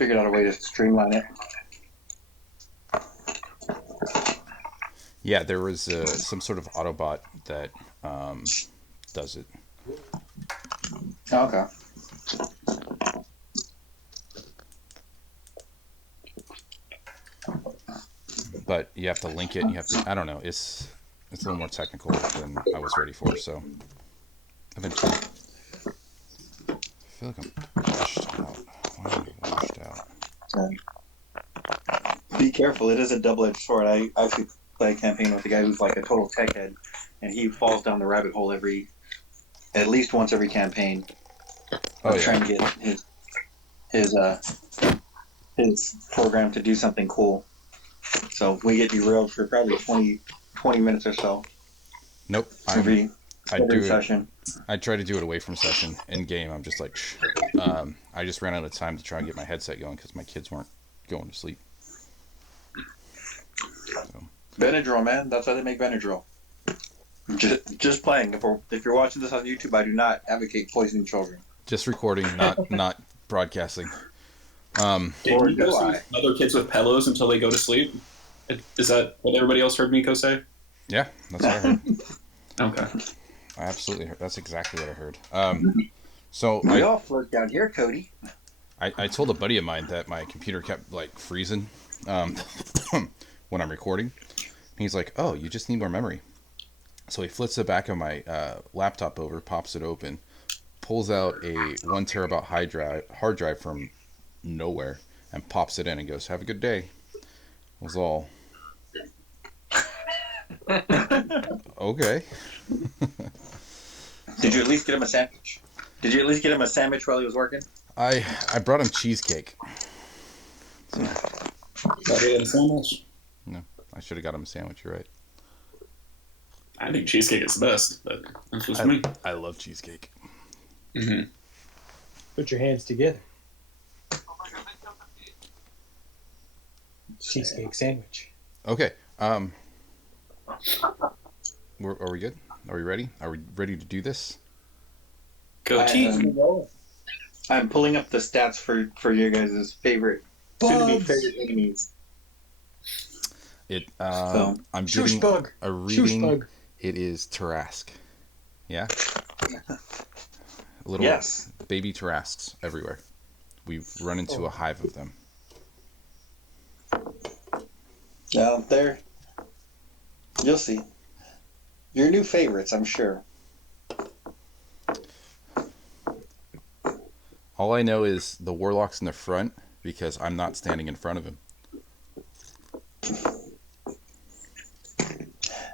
figured out a way to streamline it. Yeah, there was some sort of Autobot that does it. Okay. But you have to link it. And you have to. I don't know. It's a little more technical than I was ready for. So eventually, I feel like I'm washed out. Why am I washed out? Be careful. It is a double-edged sword. I actually play a campaign with a guy who's like a total tech head, and he falls down the rabbit hole at least once every campaign. Trying to get his program to do something cool. So we get derailed for probably 20 minutes or so. Nope. Every session. I try to do it away from session. In game, I'm just like, shh. I just ran out of time to try and get my headset going because my kids weren't going to sleep. So. Benadryl, man. That's how they make Benadryl. Just playing. If you're watching this on YouTube, I do not advocate poisoning children. Just recording, not broadcasting. Did you go see other kids with pillows until they go to sleep? Is that what everybody else heard Miko say? Yeah, that's what I heard. Okay. I absolutely heard. That's exactly what I heard. So we all flirt down here, Cody. I told a buddy of mine that my computer kept like freezing when I'm recording. He's like, "Oh, you just need more memory." So he flips the back of my laptop over, pops it open, pulls out a 1 terabyte hard drive from nowhere, and pops it in and goes, "Have a good day." Was all. Okay. Did you at least get him a sandwich? Did you at least get him a sandwich while he was working? I brought him cheesecake. So. A sandwich? No, I should have got him a sandwich. You're right. I think cheesecake is the best, but that's just me. I love cheesecake. Mm-hmm. Put your hands together. Cheesecake sandwich. Okay. Are we good? Are we ready? Are we ready to do this? Go team. I'm pulling up the stats for your guys' favorite, soon-to-be favorite enemies. I'm getting a reading. It is Tarask. Yeah? Little baby Tarasks everywhere. We've run into a hive of them. Out there. You'll see. Your new favorites, I'm sure. All I know is the Warlock's in the front because I'm not standing in front of him.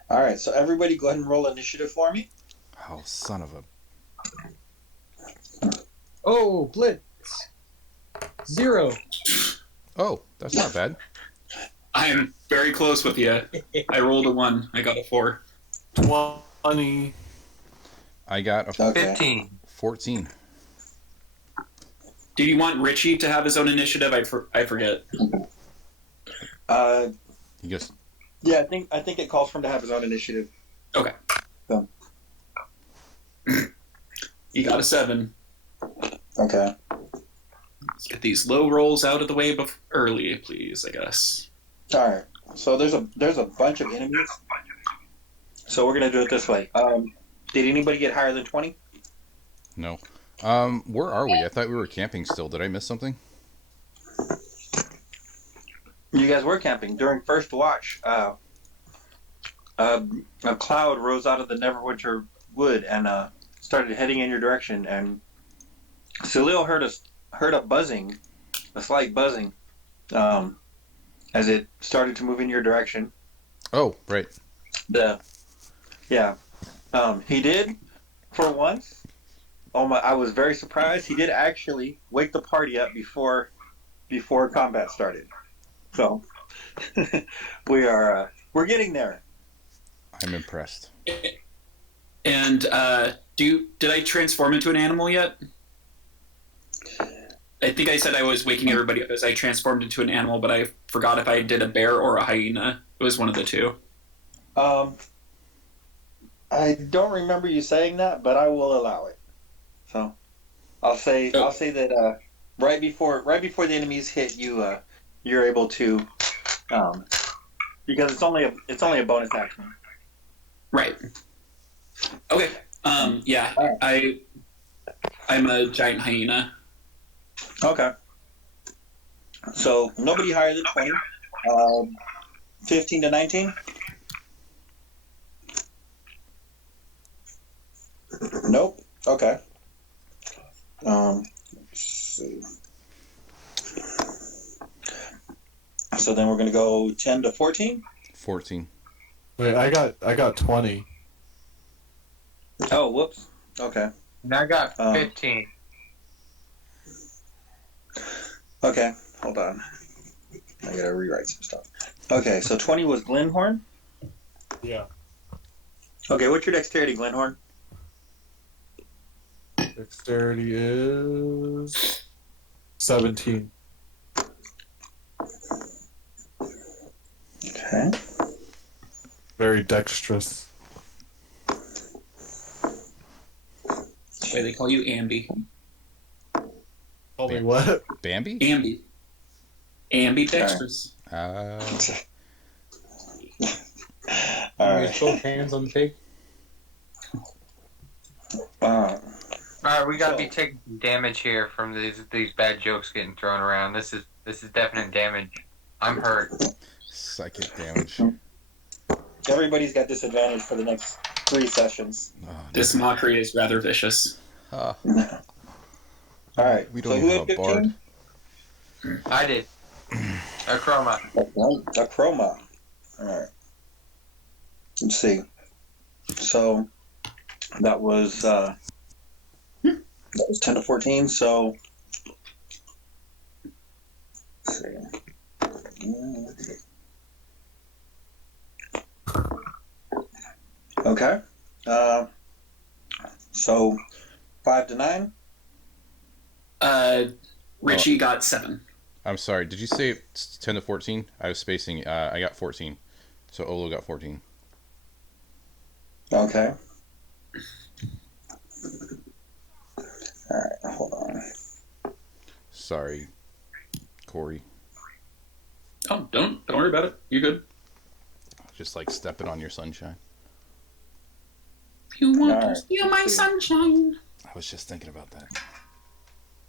All right, so everybody go ahead and roll initiative for me. Oh, son of a... Oh, Blitz. 0. Oh, that's not bad. I am very close with you. I rolled a 1. I got a 4. 20. I got a 15. 14. Do you want Richie to have his own initiative? I forget. He goes... Yeah, I think it calls for him to have his own initiative. Okay. So. You got a 7. Okay. Let's get these low rolls out of the way early, please, I guess. All right. So there's a bunch of enemies. So we're gonna do it this way. Did anybody get higher than 20? No. Where are we? I thought we were camping still. Did I miss something? You guys were camping during first watch. A cloud rose out of the Neverwinter wood and started heading in your direction. And Salil heard a buzzing, a slight buzzing, as it started to move in your direction. Oh, right. He did for once. Oh my! I was very surprised. He did actually wake the party up before combat started. So we're getting there. I'm impressed. And did I transform into an animal yet? I think I said I was waking everybody up as I transformed into an animal, but I forgot if I did a bear or a hyena. It was one of the two. I don't remember you saying that, but I will allow it. So I'll say that right before the enemies hit you, you're able to, because it's only a bonus action. Right. Okay. Yeah. I'm a giant hyena. Okay. So nobody higher than 20. 15 to 19. Nope. Okay. Let's see. So then we're gonna go 10 to 14. 14. Wait, I got 20. Oh, whoops. Okay. And I got 15. Okay. Hold on. I gotta rewrite some stuff. Okay, so 20 was Glenhorn. Yeah. Okay, what's your dexterity, Glenhorn? Dexterity is 17. Okay. Very dexterous. Wait, they call you Ambi. Call me what? Bambi? Ambi. Ambidextrous. All Raise right. both hands on the pig. Uh, Alright, we gotta So- be taking some damage here from these bad jokes getting thrown around. This is definite damage. I'm hurt. Psychic damage. everybody's got disadvantage for the next 3 sessions. Oh, This mockery is rather vicious. no. All right. We don't so even who have had a bard. 15? I did. A chroma. A chroma. All right. Let's see. So that was 10 to 14. So let's see. Okay. So 5 to 9. Richie got 7. I'm sorry. Did you say it's 10 to 14? I was spacing. I got 14. So Olo got 14. Okay. All right. Hold on. Sorry, Corey. Oh, don't worry about it. You're good. Just like stepping on your sunshine. You want Alright. to steal my sunshine? I was just thinking about that.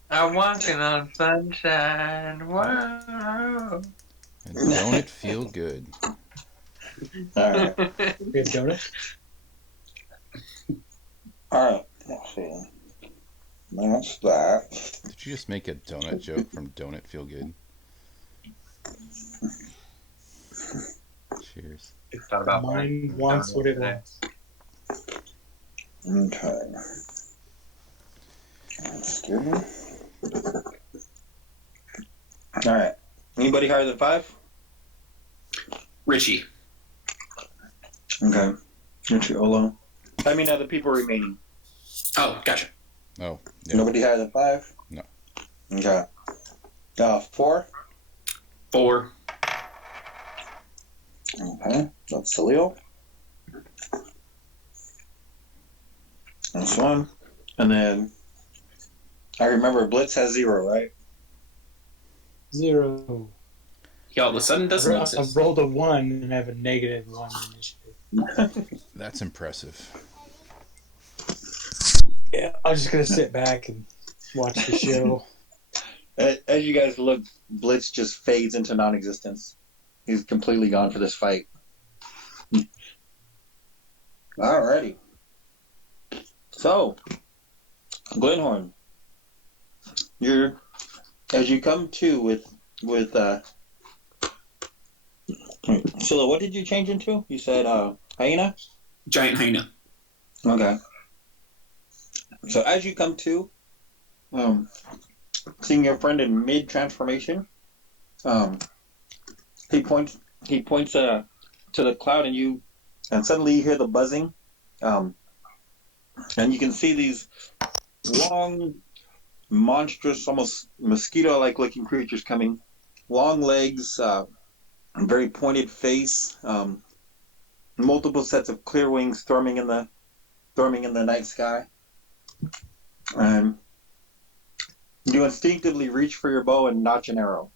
I'm walking on sunshine. Wow. And don't it feel good? All right. We have donuts. All right. Let's see. That's that. Did you just make a donut joke from Don't It Feel Good? Cheers. Thought about Mine wants what it wants. Okay. That's good. All right. Anybody higher than 5? Richie. Okay. Richie Olo. I mean, the people remaining. Oh, gotcha. Oh, yeah. Nobody higher than 5? No. Okay. 4? 4. Okay. That's Salil. That's 1. And then I remember Blitz has 0, right? 0. He all of a sudden doesn't I've exist. rolled a 1 and have a -1 initiative. That's impressive. Yeah, I'm just gonna sit back and watch the show. As you guys look, Blitz just fades into non-existence. He's completely gone for this fight. Alrighty. So, Glenhorn, as you come to with Scylla, what did you change into? You said hyena? Giant hyena. Okay. So as you come to, seeing your friend in mid-transformation, he points to the cloud, and suddenly you hear the buzzing, and you can see these long, monstrous, almost mosquito-like looking creatures coming, long legs, very pointed face, multiple sets of clear wings thrumming in the night sky. And You instinctively reach for your bow and notch an arrow.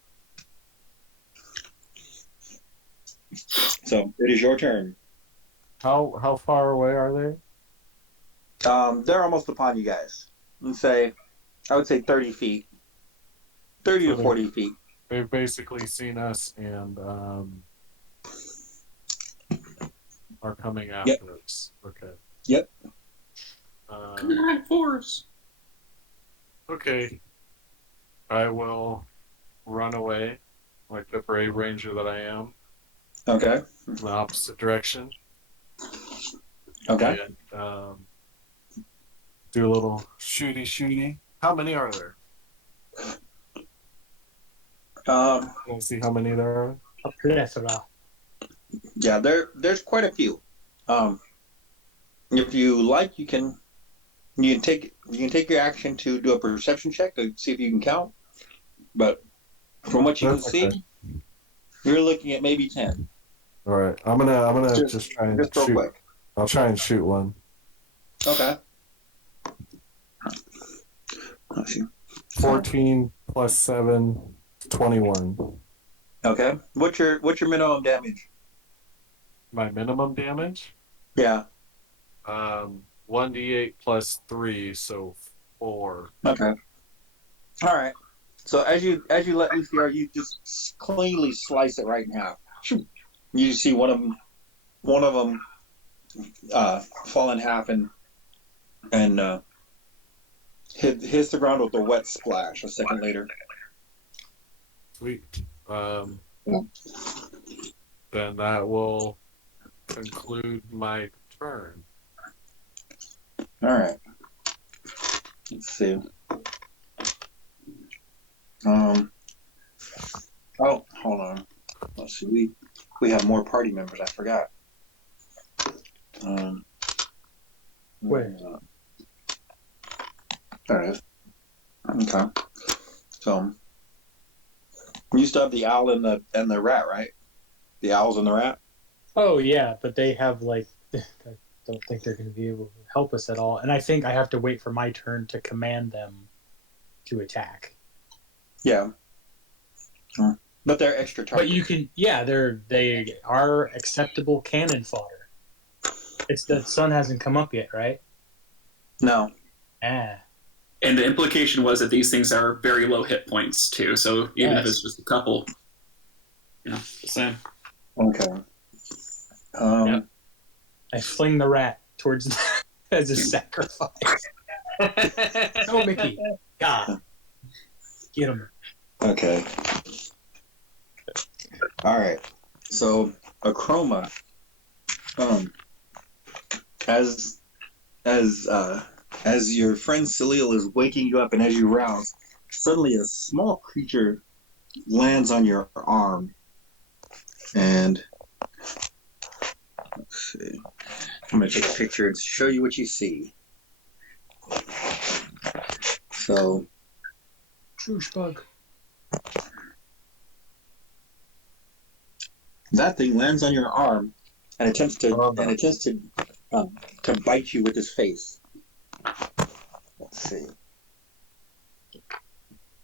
So it is your turn. How far away are they? They're almost upon you guys. I would say 30 feet. 30 So to 40 feet. They've basically seen us and are coming after us. Okay. Yep. Good night, force. Okay. I will run away, like the brave ranger that I am, Okay. in the opposite direction. Okay. And do a little shooty. How many are there? Um, Let's see how many there are. A plethora. yeah, there's quite a few. If you like, you can take your action to do a perception check to see if you can count. But from what you can That's see, okay. you're looking at maybe 10. All right. I'm gonna just try and Just real shoot. quick. I'll try and shoot one. Okay. Let's see. 14 plus 7, 21. Okay. What's your minimum damage? My minimum damage? Yeah. 1d8 plus 3, so 4. Okay. All right. So as you let loose the arrow, you just cleanly slice it right in half. You see one of them fall in half and hits the ground with a wet splash. A second later. Sweet. Then that will conclude my turn. All right. Let's see. Oh, hold on. Let's see. We have more party members. I forgot. Where? There it is. Okay. So you still have the owl and the rat, right? The owls and the rat. Oh yeah, but they have like I don't think they're going to be able to help us at all. And I think I have to wait for my turn to command them to attack. Yeah. But they're extra targets. But you can, yeah, they are acceptable cannon fodder. It's the sun hasn't come up yet, right? No. Ah. And the implication was that these things are very low hit points too. So even if it's just a couple, the same. Okay. Yep. I fling the rat towards them as a sacrifice. Oh, Mickey. God. Get him. Okay. All right. So Acroma, as your friend Salil is waking you up and as you rouse, suddenly a small creature lands on your arm. And let's see. I'm gonna take a picture and show you what you see. So Troosh bug. that thing lands on your arm and attempts to bite you with his face. Let's see.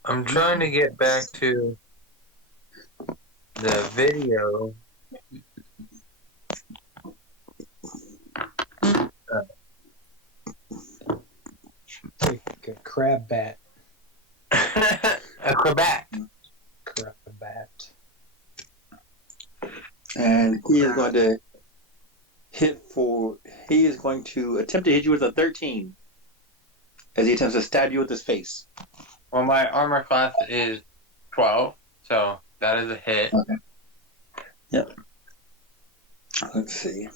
I'm trying to get back to the video. Like a crab bat. Acrobat. Crab bat. And he is going to attempt to hit you with a 13 as he attempts to stab you with his face. Well, my armor class is 12, so that is a hit. Okay. Yep. Let's see.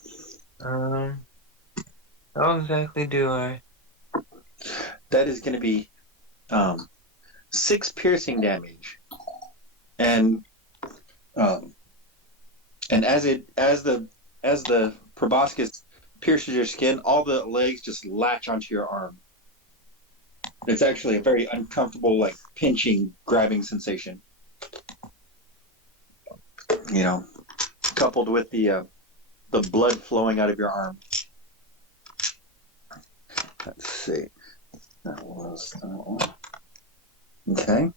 How exactly do I? That is going to be 6 piercing damage, and as the proboscis pierces your skin, all the legs just latch onto your arm. It's actually a very uncomfortable, like pinching, grabbing sensation. Coupled with the blood flowing out of your arm. Let's see. That was that one. Okay.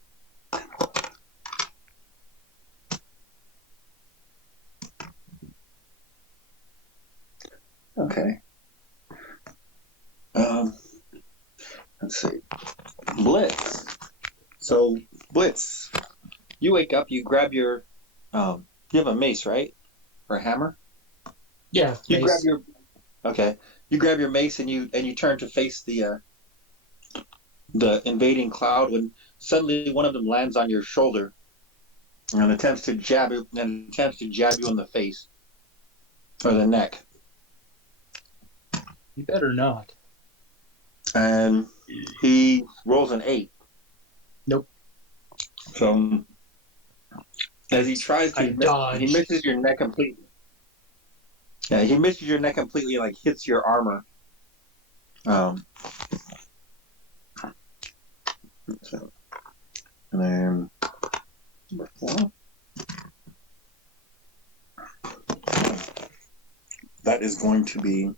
Okay. Um, let's see. Blitz. So, Blitz, you wake up, you grab your, you have a mace, right? Or a hammer? Yeah, You grab mace. your, okay. You grab your mace and you turn to face the invading cloud when suddenly one of them lands on your shoulder and attempts to jab you in the face or the neck. You better not. And he rolls an 8. Nope. So as he tries I to, he dodged. misses your neck completely. Yeah, he misses your neck completely, like hits your armor. Um, so, and then number 4. That is going to be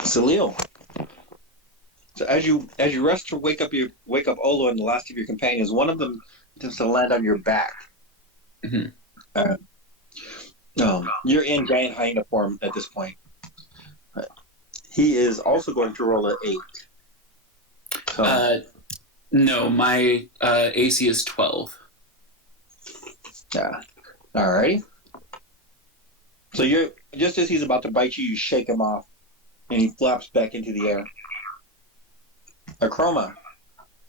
Salil. So as you rush to wake up Olo and the last of your companions, one of them attempts to land on your back. Mm-hmm. Uh, you're in giant hyena form at this point. He is also going to roll an 8. So, No, my AC is 12. yeah. Alrighty. So you're just as he's about to bite you, you shake him off, and he flaps back into the air. Acroma,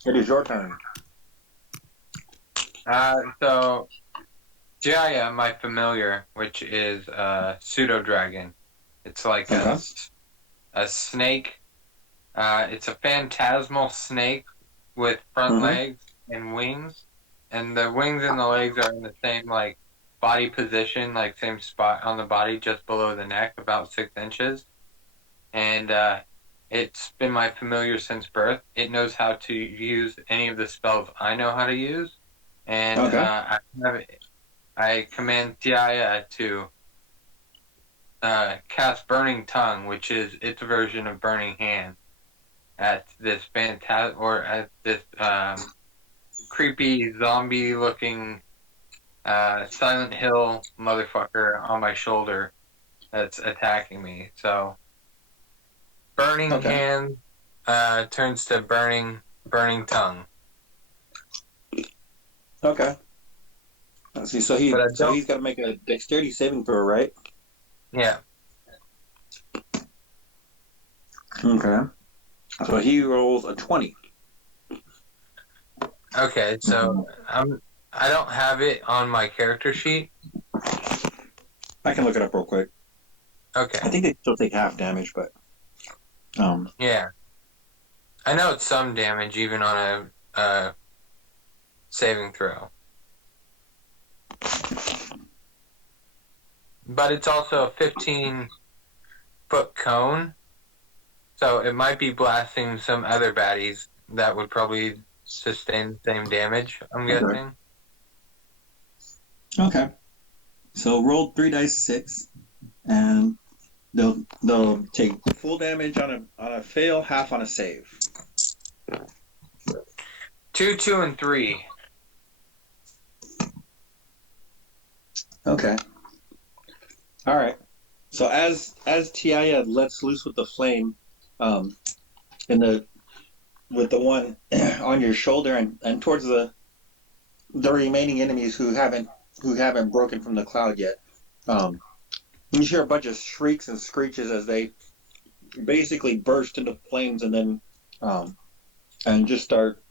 it is your turn. So Jaya, my familiar, which is pseudo dragon. It's like a snake. It's a phantasmal snake with front legs and wings, and the wings and the legs are in the same like body position, like same spot on the body, just below the neck, about 6 inches. And it's been my familiar since birth. It knows how to use any of the spells I know how to use, and I command Tiaya to cast Burning Tongue, which is its version of Burning Hand, at this creepy zombie-looking Silent Hill motherfucker on my shoulder that's attacking me. So Burning Hand turns to Burning Tongue. Okay. Let's see. So he's got to make a dexterity saving throw, right? Yeah. Okay. So he rolls a 20. Okay, so I don't have it on my character sheet. I can look it up real quick. Okay. I think they still take half damage, but yeah, I know it's some damage even on a saving throw, but it's also a 15-foot cone, so it might be blasting some other baddies that would probably sustain the same damage, I'm guessing. Okay. So roll 3 dice 6, and they'll take full damage on a fail, half on a save. 2, 2, and 3. Okay. All right. So as Tiaya lets loose with the flame, with the one on your shoulder and towards the remaining enemies who haven't broken from the cloud yet, you hear a bunch of shrieks and screeches as they basically burst into flames and then and just start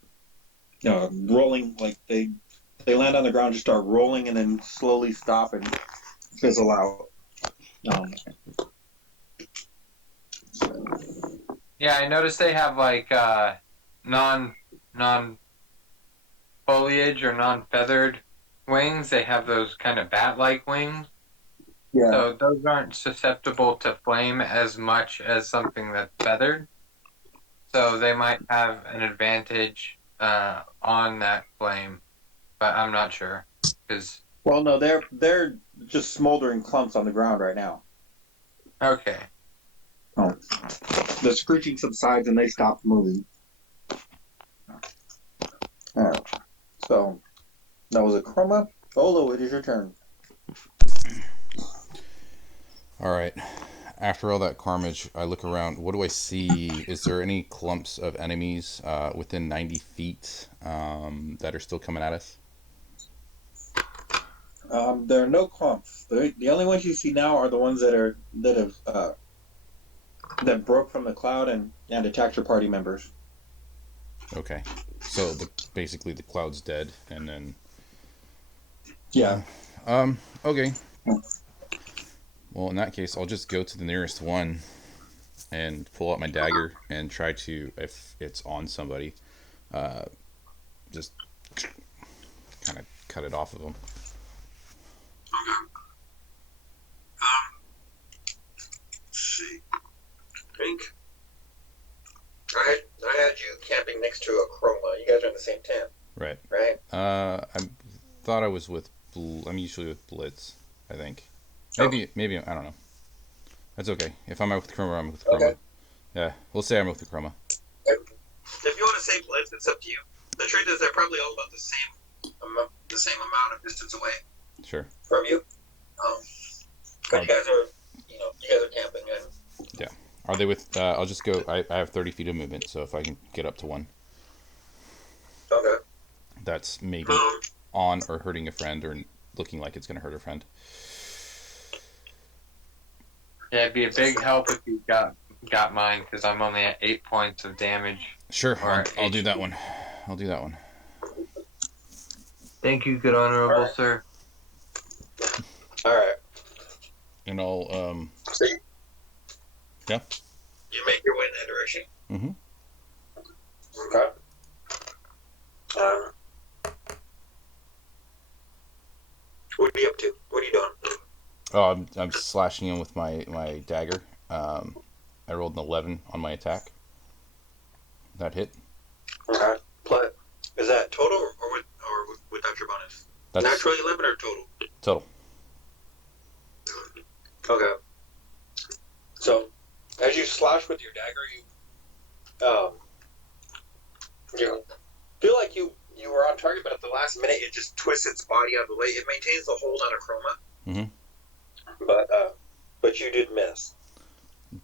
rolling, like they land on the ground, just start rolling and then slowly stop and fizzle out. Yeah, I noticed they have like non foliage or non feathered wings. They have those kind of bat like wings. Yeah. So those aren't susceptible to flame as much as something that's feathered. So they might have an advantage on that flame, but I'm not sure. Well, no, they're just smoldering clumps on the ground right now. Okay. Oh. The screeching subsides and they stop moving. So that was a chroma. Olo, it is your turn. All right. After all that carnage, I look around. What do I see? Is there any clumps of enemies within 90 feet that are still coming at us? There are no clumps. The only ones you see now are the ones that broke from the cloud and attacked your party members. Okay. So basically the cloud's dead, and then... Yeah. Okay. Well, in that case, I'll just go to the nearest one and pull out my dagger and try to, if it's on somebody, just kind of cut it off of them. Let's see. I think I had you camping next to a chroma. You guys are in the same tent, Right. right? I thought I was with. I'm usually with Blitz, I think. Maybe I don't know. That's okay. If I'm with Chroma, I'm with Chroma. Okay. Yeah, we'll say I'm with the Chroma. If you want to say Blitz, it's up to you. The truth is, they're probably all about the same amount of distance away Sure. from you. But you guys are camping, and Yeah. Are they with? I'll just go. I have 30 feet of movement, so if I can get up to one, okay. that's maybe on or hurting a friend or looking like it's going to hurt a friend. Yeah, it'd be a big help if you got mine, because I'm only at 8 points of damage. Sure, Or I'll do that one. I'll do that one. Thank you, good honorable sir. All right. And I'll See, yeah. you make your way in that direction. Mhm. Okay. What are you up to? What are you doing? Oh, I'm slashing him with my dagger. I rolled an 11 on my attack. That hit. Okay. Play. Is that total or without your bonus? That's Natural 11 or total? total. Okay. So, as you slash with your dagger, you feel like you were on target, but at the last minute, it just twists its body out of the way. It maintains the hold on a chroma. Mhm. But you did miss.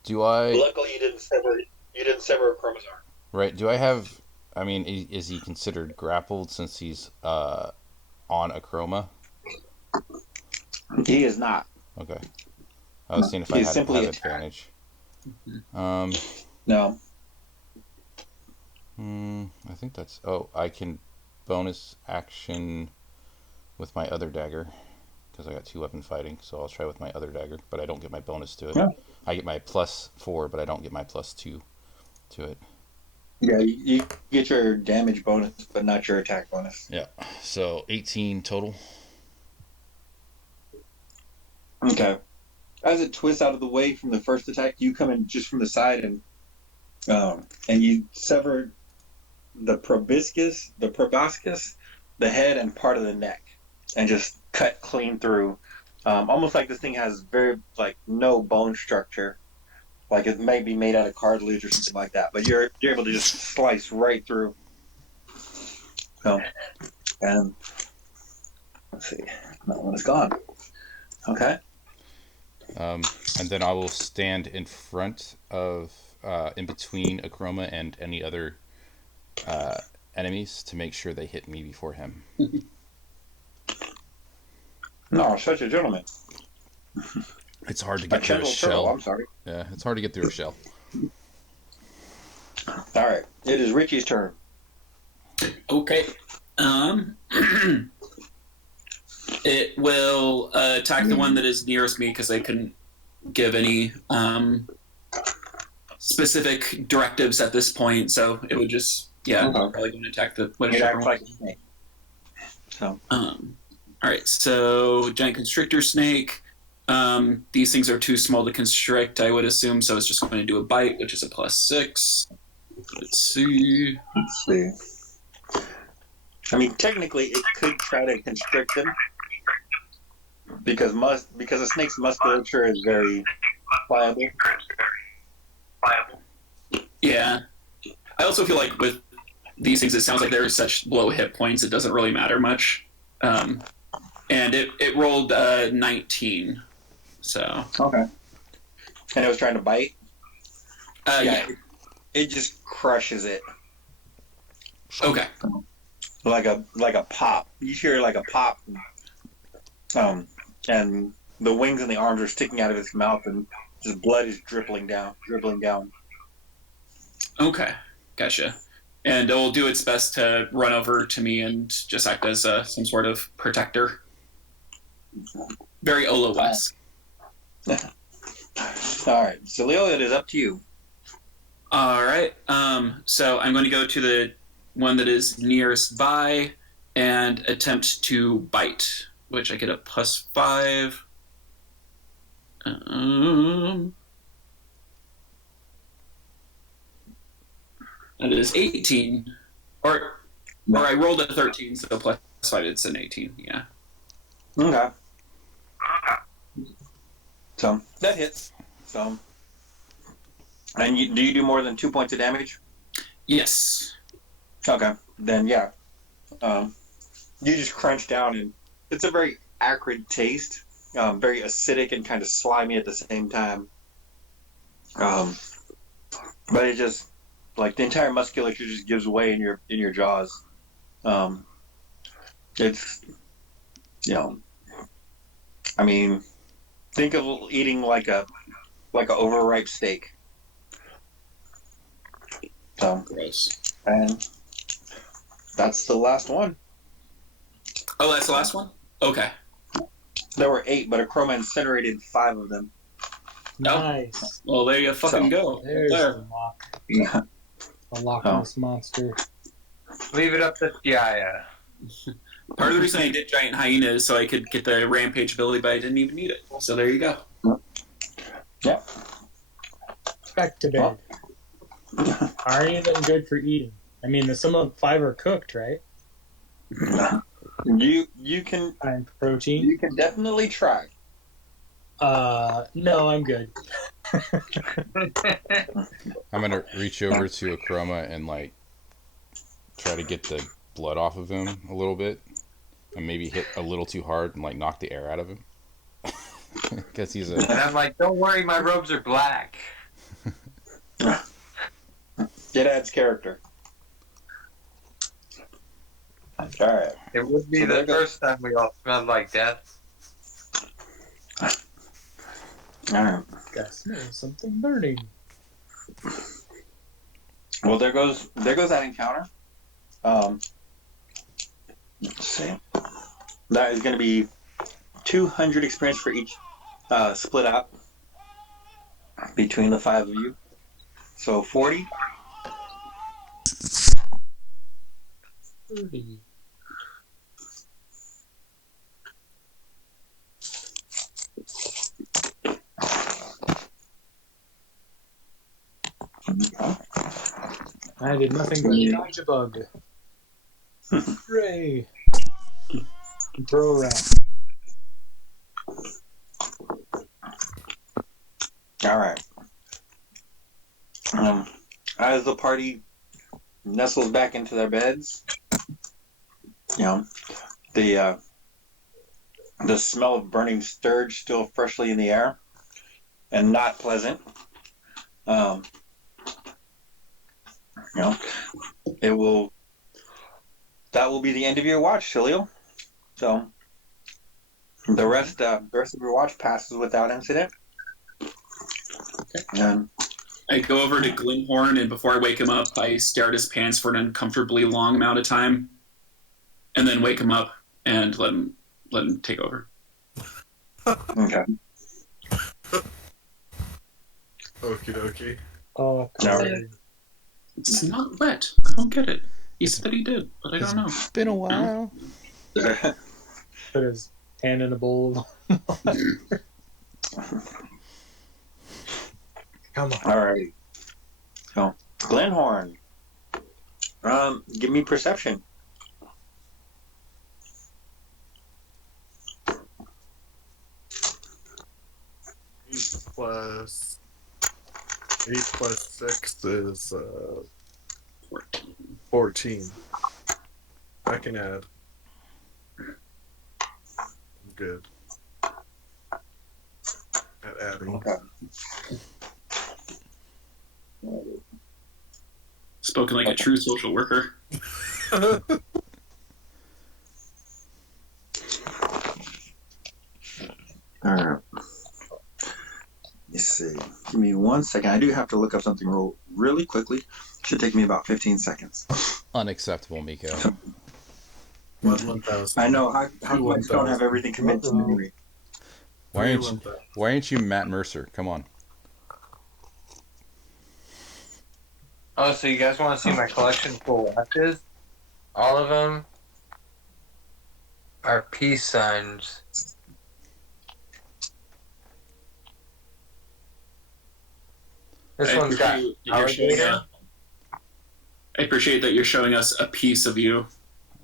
Do I? Luckily, you didn't sever a chroma's arm. Right. Do I have? I mean, is he considered grappled since he's on a chroma? He is not. Okay. I was seeing if I He's had simply have advantage. No. I think that's. Oh, I can bonus action with my other dagger because I got 2 weapon fighting. So I'll try with my other dagger, but I don't get my bonus to it. Yeah. I get my +4, but I don't get my +2 to it. Yeah, you get your damage bonus, but not your attack bonus. Yeah. So 18 total. Okay. As it twists out of the way from the first attack, you come in just from the side and you sever the proboscis, the head, and part of the neck, and just cut clean through. Almost like this thing has no bone structure, like it may be made out of cartilage or something like that. But you're able to just slice right through. And let's see, that one is gone. Okay. And then I will stand in front of, in between Akroma and any other enemies to make sure they hit me before him. No, such a gentleman. It's hard to get through a shell. I'm sorry. Yeah, it's hard to get through a shell. All right, it is Richie's turn. Okay. It will attack the one that is nearest me because I couldn't give any specific directives at this point. So it would just, probably going to attack the It acts like a snake. So. All right. So giant constrictor snake. These things are too small to constrict, I would assume. So it's just going to do a bite, which is a +6. Let's see. I mean, technically, it could try to constrict them because a snake's musculature is very pliable. Yeah. I also feel like with these things, it sounds like they're such low hit points, it doesn't really matter much. And it rolled 19. So. Okay. And it was trying to bite? Yeah. It just crushes it. Okay. Like a pop. You hear like a pop. And the wings and the arms are sticking out of its mouth, and just blood is dribbling down. Okay. Gotcha. And it will do its best to run over to me and just act as some sort of protector. Very Ola West. All right, so Leo, it is up to you. All right. So I'm going to go to the one that is nearest by and attempt to bite, which I get a +5. That is 18. Or I rolled a 13, so +5, it's an 18. Yeah. Okay. So that hits. So, and do you do more than 2 points of damage? Yes. Okay. Then yeah. You just crunch down, and it's a very acrid taste. Very acidic and kind of slimy at the same time. But it just, like, the entire musculature just gives way in your jaws. It's, I mean, think of eating like a overripe steak. So, Gross. and that's the last one. Oh, that's the last one? Okay. There were 8, but Acroma incinerated 5 of them. Nice. Well, there you fucking go. There's There. the lock. Yeah. The Loch Ness monster. Leave it up to Jaya. Part of the reason I did Giant Hyena is so I could get the Rampage ability, but I didn't even need it. So there you go. Yeah. Back to bed. Are any of them good for eating? I mean, some of 5 are cooked, right? You can And protein. you can definitely try. No, I'm good. I'm gonna reach over to Acroma and like try to get the blood off of him a little bit, and maybe hit a little too hard and like knock the air out of him. Because he's And I'm like, don't worry, my robes are black. It adds character. Alright. It would be So the there goes- first time we all smelled like death. Alright. Gotta smell something burning. Well, there goes that encounter. Let's see. That is going to be 200 experience for each, split up between the 5 of you. So 40. 30. I did nothing but dodge a bug. Hooray! Throw around. Alright. As the party nestles back into their beds, the smell of burning sturge still freshly in the air and not pleasant. That will be the end of your watch, Cilio. So the rest of your watch passes without incident. And I go over to Glimhorn, and before I wake him up, I stare at his pants for an uncomfortably long amount of time, and then wake him up and let him take over. okay. Okie dokie. Oh, Alright. It's not wet. I don't get it. He said he did, but I don't know. It's been a while. put his hand in a bowl of Come on. Alright. So Glenhorn. Give me perception. Eight plus 6 is 14. 14. I can add. I'm good. At adding. Okay. Spoken like a true social worker. All right. Let's see. Give me 1 second. I do have to look up something really quickly. Should take me about 15 seconds. Unacceptable, Miko. 1,000. I know. How Two come I don't have 1,000. everything committed to memory? Why Three aren't 1,000. Why aren't you Matt Mercer? Come on. Oh, so you guys want to see my collection full watches? All of them are peace signs. This one's got alligator. I appreciate that you're showing us a piece of you.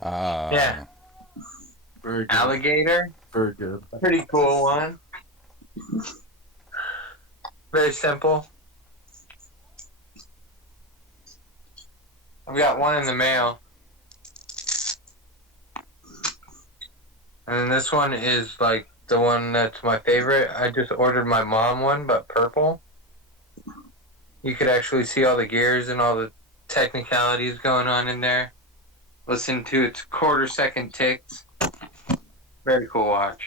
Yeah. Very good. Alligator. Very good. Pretty cool one. Very simple. I've got one in the mail. And then this one is like the one that's my favorite. I just ordered my mom one, but purple. You could actually see all the gears and all the technicalities going on in there. Listen to its quarter-second ticks. Very cool watch.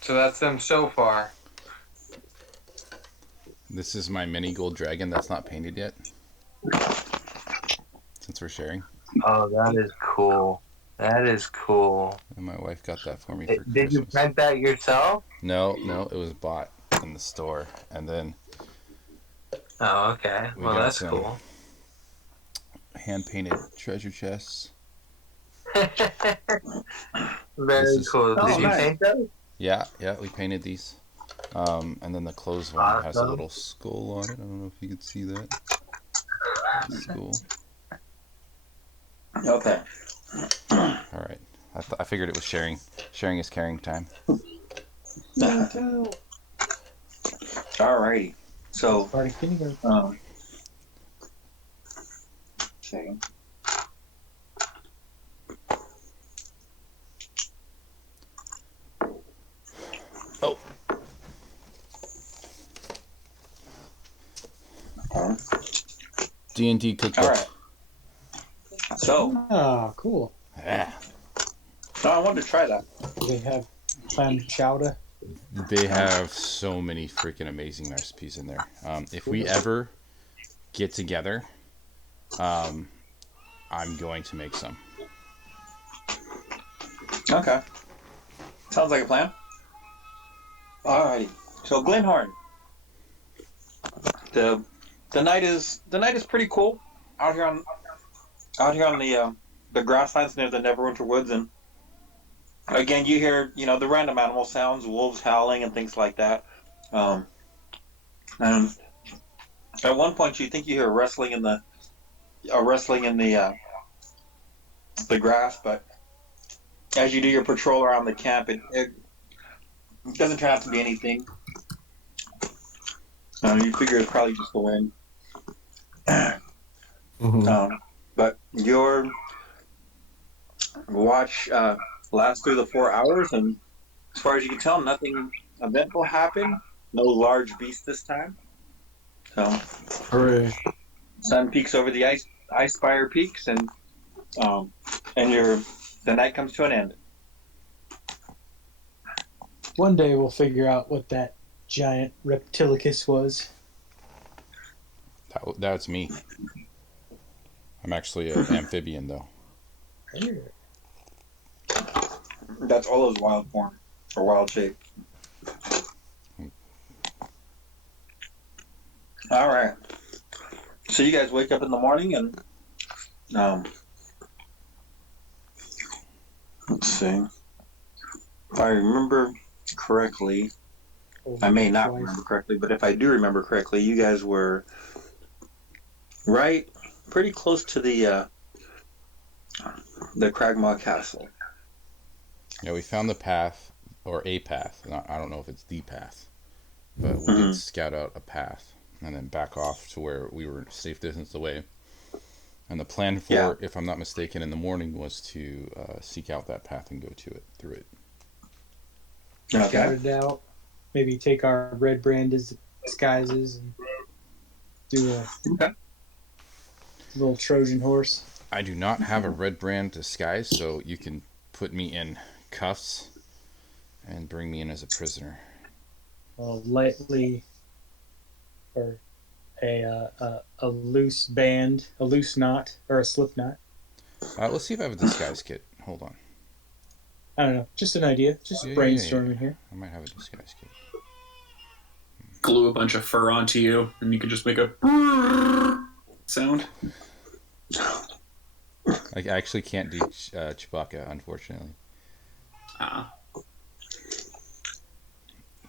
So that's them so far. This is my mini gold dragon that's not painted yet. Since we're sharing. Oh, that is cool. That is cool. And my wife got that for me for Christmas. Did you print that yourself? No, it was bought in the store. And then Oh, okay. We Well, got that's some. cool. hand-painted treasure chests. Very This is- cool. Oh, Did you nice. paint those? Yeah, we painted these. And then the clothes one has a Awesome. little skull on it. I don't know if you can see that. Skull. Okay. All right. I figured it was sharing. Sharing is caring time. Alrighty. So, Starting kindergarten. okay. Oh. Okay. D&D cookbook. All right. So, Ah, cool. Yeah. no, I wanted to try that. Do they have clam chowder? They have so many freaking amazing recipes in there. If we ever get together, I'm going to make some. Okay. Sounds like a plan. Alrighty. So Glenhorn. The night is pretty cool out here on the grasslands near the Neverwinter Woods, and again you hear the random animal sounds, wolves howling and things like that. And at one point you think you hear rustling in the grass, but as you do your patrol around the camp, it doesn't turn out to be anything. You figure it's probably just the wind. But your watch lasts through the 4 hours, and as far as you can tell, nothing eventful happened. No large beast this time. So, Hooray. sun peeks over the ice spire peaks, and the night comes to an end. One day we'll figure out what that giant reptilicus was. That's me. I'm actually an amphibian, though. That's all those wild form or wild shape. All right. So you guys wake up in the morning and let's see. If I remember correctly, I may not remember correctly, but if I do remember correctly, you guys were pretty close to the Cragmaw Castle. Yeah, we found the path, or a path. I don't know if it's the path, but we did scout out a path. and then back off to where we were safe distance away. And the plan for, if I'm not mistaken, in the morning was to seek out that path and go through it. Scout it out. Maybe take our red brand disguises and do a little Trojan horse. I do not have a red brand disguise, so you can put me in cuffs and bring me in as a prisoner. Well, lightly, or a loose band, a loose knot, or a slip knot. Let's see if I have a disguise kit. Hold on. I don't know. Just an idea. Just brainstorming here. I might have a disguise kit. Glue a bunch of fur onto you, and you can just make a sound. I actually can't do Chewbacca, unfortunately.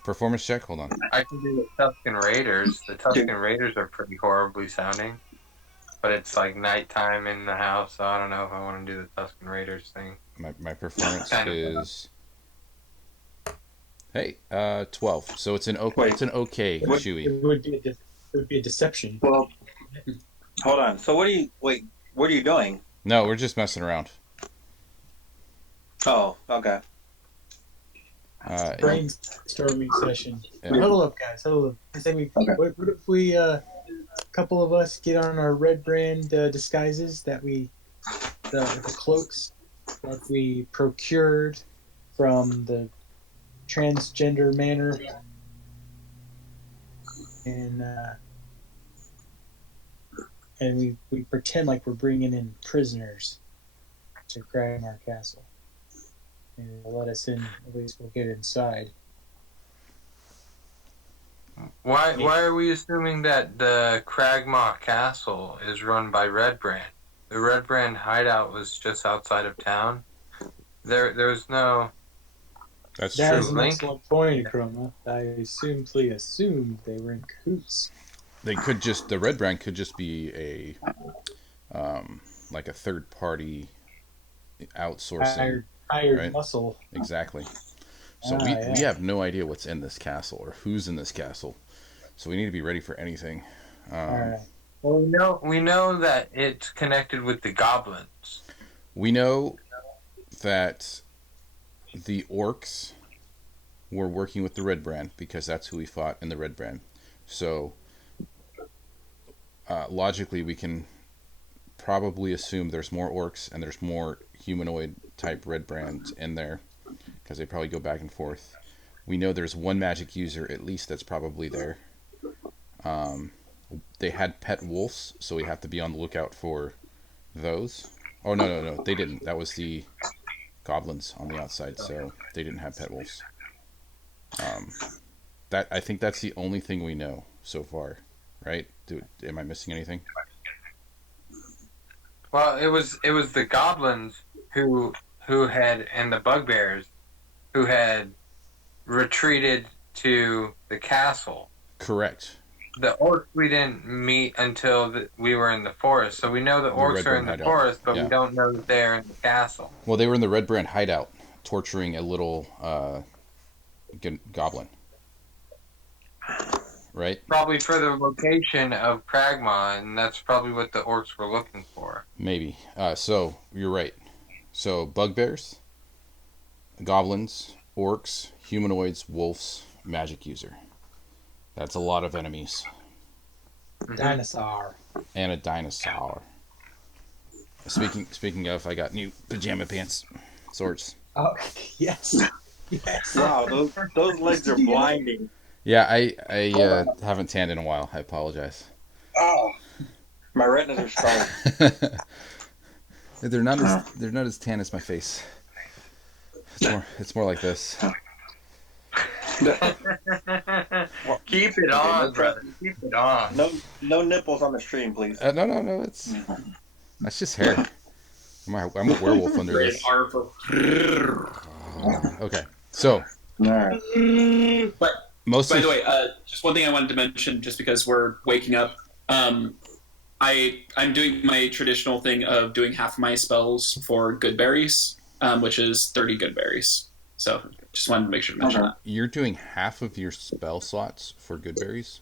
Performance check? Hold on. I can do the Tusken Raiders. The Tusken Raiders are pretty horribly sounding. But it's like nighttime in the house, so I don't know if I want to do the Tusken Raiders thing. My performance is... Hey, 12. So it's an okay Chewie. It would be a deception. Well, hold on. So what are you doing? No, we're just messing around. Oh, okay. Brainstorming session. Yeah. Huddle up, guys. Huddle up. I think what if we, a couple of us get on our red brand disguises the cloaks that we procured from the transgender manor, and we pretend like we're bringing in prisoners to Kragmar Castle. And they'll let us in. At least we'll get inside. Why are we assuming that the Kragmaw Castle is run by Red Brand? The Red Brand hideout was just outside of town. There's no... That's That true. is an excellent point, Chroma. I simply assumed they were in cahoots. The Red Brand could just be a like a third party outsourcing. Hired right? muscle. Exactly. So we have no idea what's in this castle or who's in this castle. So we need to be ready for anything. All right. Well, we know that it's connected with the goblins. We know that the orcs were working with the Red Brand because that's who we fought in the Red Brand. So logically, we can probably assume there's more orcs and there's more humanoid type Red Brands in there because they probably go back and forth. We know there's one magic user at least that's probably there. They had pet wolves, so we have to be on the lookout for those. Oh no, they didn't. That was the goblins on the outside, so they didn't have pet wolves. I think that's the only thing we know so far, right? Am I missing anything? Well, it was the goblins who had, and the bugbears who had retreated to the castle. Correct. The orcs we didn't meet until we were in the forest, so we know the orcs are in the forest, but we don't know that they're in the castle. Well, they were in the Red Brand hideout, torturing a little goblin. Right? Probably for the location of Kragmaw, and that's probably what the orcs were looking for. Maybe. So, you're right. So, bugbears, goblins, orcs, humanoids, wolves, magic user. That's a lot of enemies. Dinosaur. And a dinosaur. Speaking of, I got new pajama pants. Sorts. Oh, yes. Yes. Wow, those legs are blinding. Yeah, I haven't tanned in a while. I apologize. Oh, my retinas are scarred. They're not as tan as my face. It's more like this. Keep it on, brother. Keep it on. No nipples on the stream, please. No. That's just hair. I'm a werewolf under this. Okay, so. All right. But mostly. by the way, just one thing I wanted to mention, just because we're waking up, I'm doing my traditional thing of doing half of my spells for good berries, which is 30 good berries. So just wanted to make sure to mention that. You're doing half of your spell slots for good berries?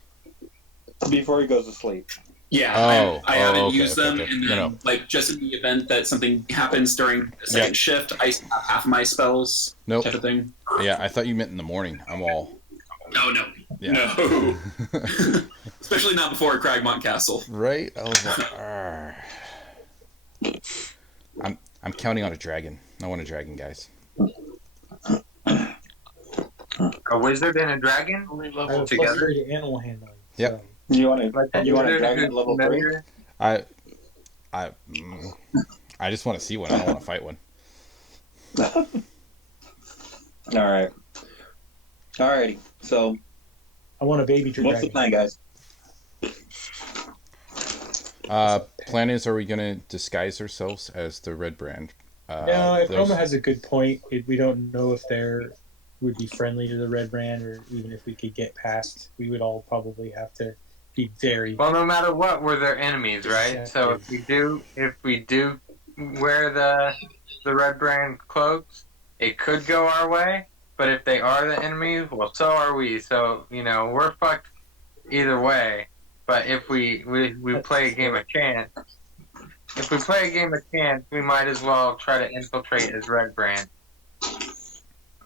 before he goes to sleep. Yeah, Oh, I haven't okay, used them, okay. and then No. like just in the event that something happens during a second shift, I still have half my spells. Nope. Type of thing. Yeah, I thought you meant in the morning. I'm all. Oh no, Yeah. no, especially not before Cragmont Castle. Right? I was like, "Arr." I'm counting on a dragon. I want a dragon, guys. A wizard and a dragon? Only I have level a plus together. 3 to animal handling. Yep. You want Like to? a You want a wizard dragon who's at level 3? familiar? I just want to see one. I don't want to fight one. All right. Alrighty. So, I want a baby what's the dragon. plan, guys? Plan is, are we going to disguise ourselves as the red brand? No, if those- Roma has a good point. We don't know if they're would be friendly to the red brand, or even if we could get past. We would all probably have to be very. Well, no matter what, we're their enemies, right? So if we do wear the red brand cloaks, it could go our way. But if they are the enemy, well, so are we. So we're fucked either way. But if we play a game of chance, we might as well try to infiltrate as red brand.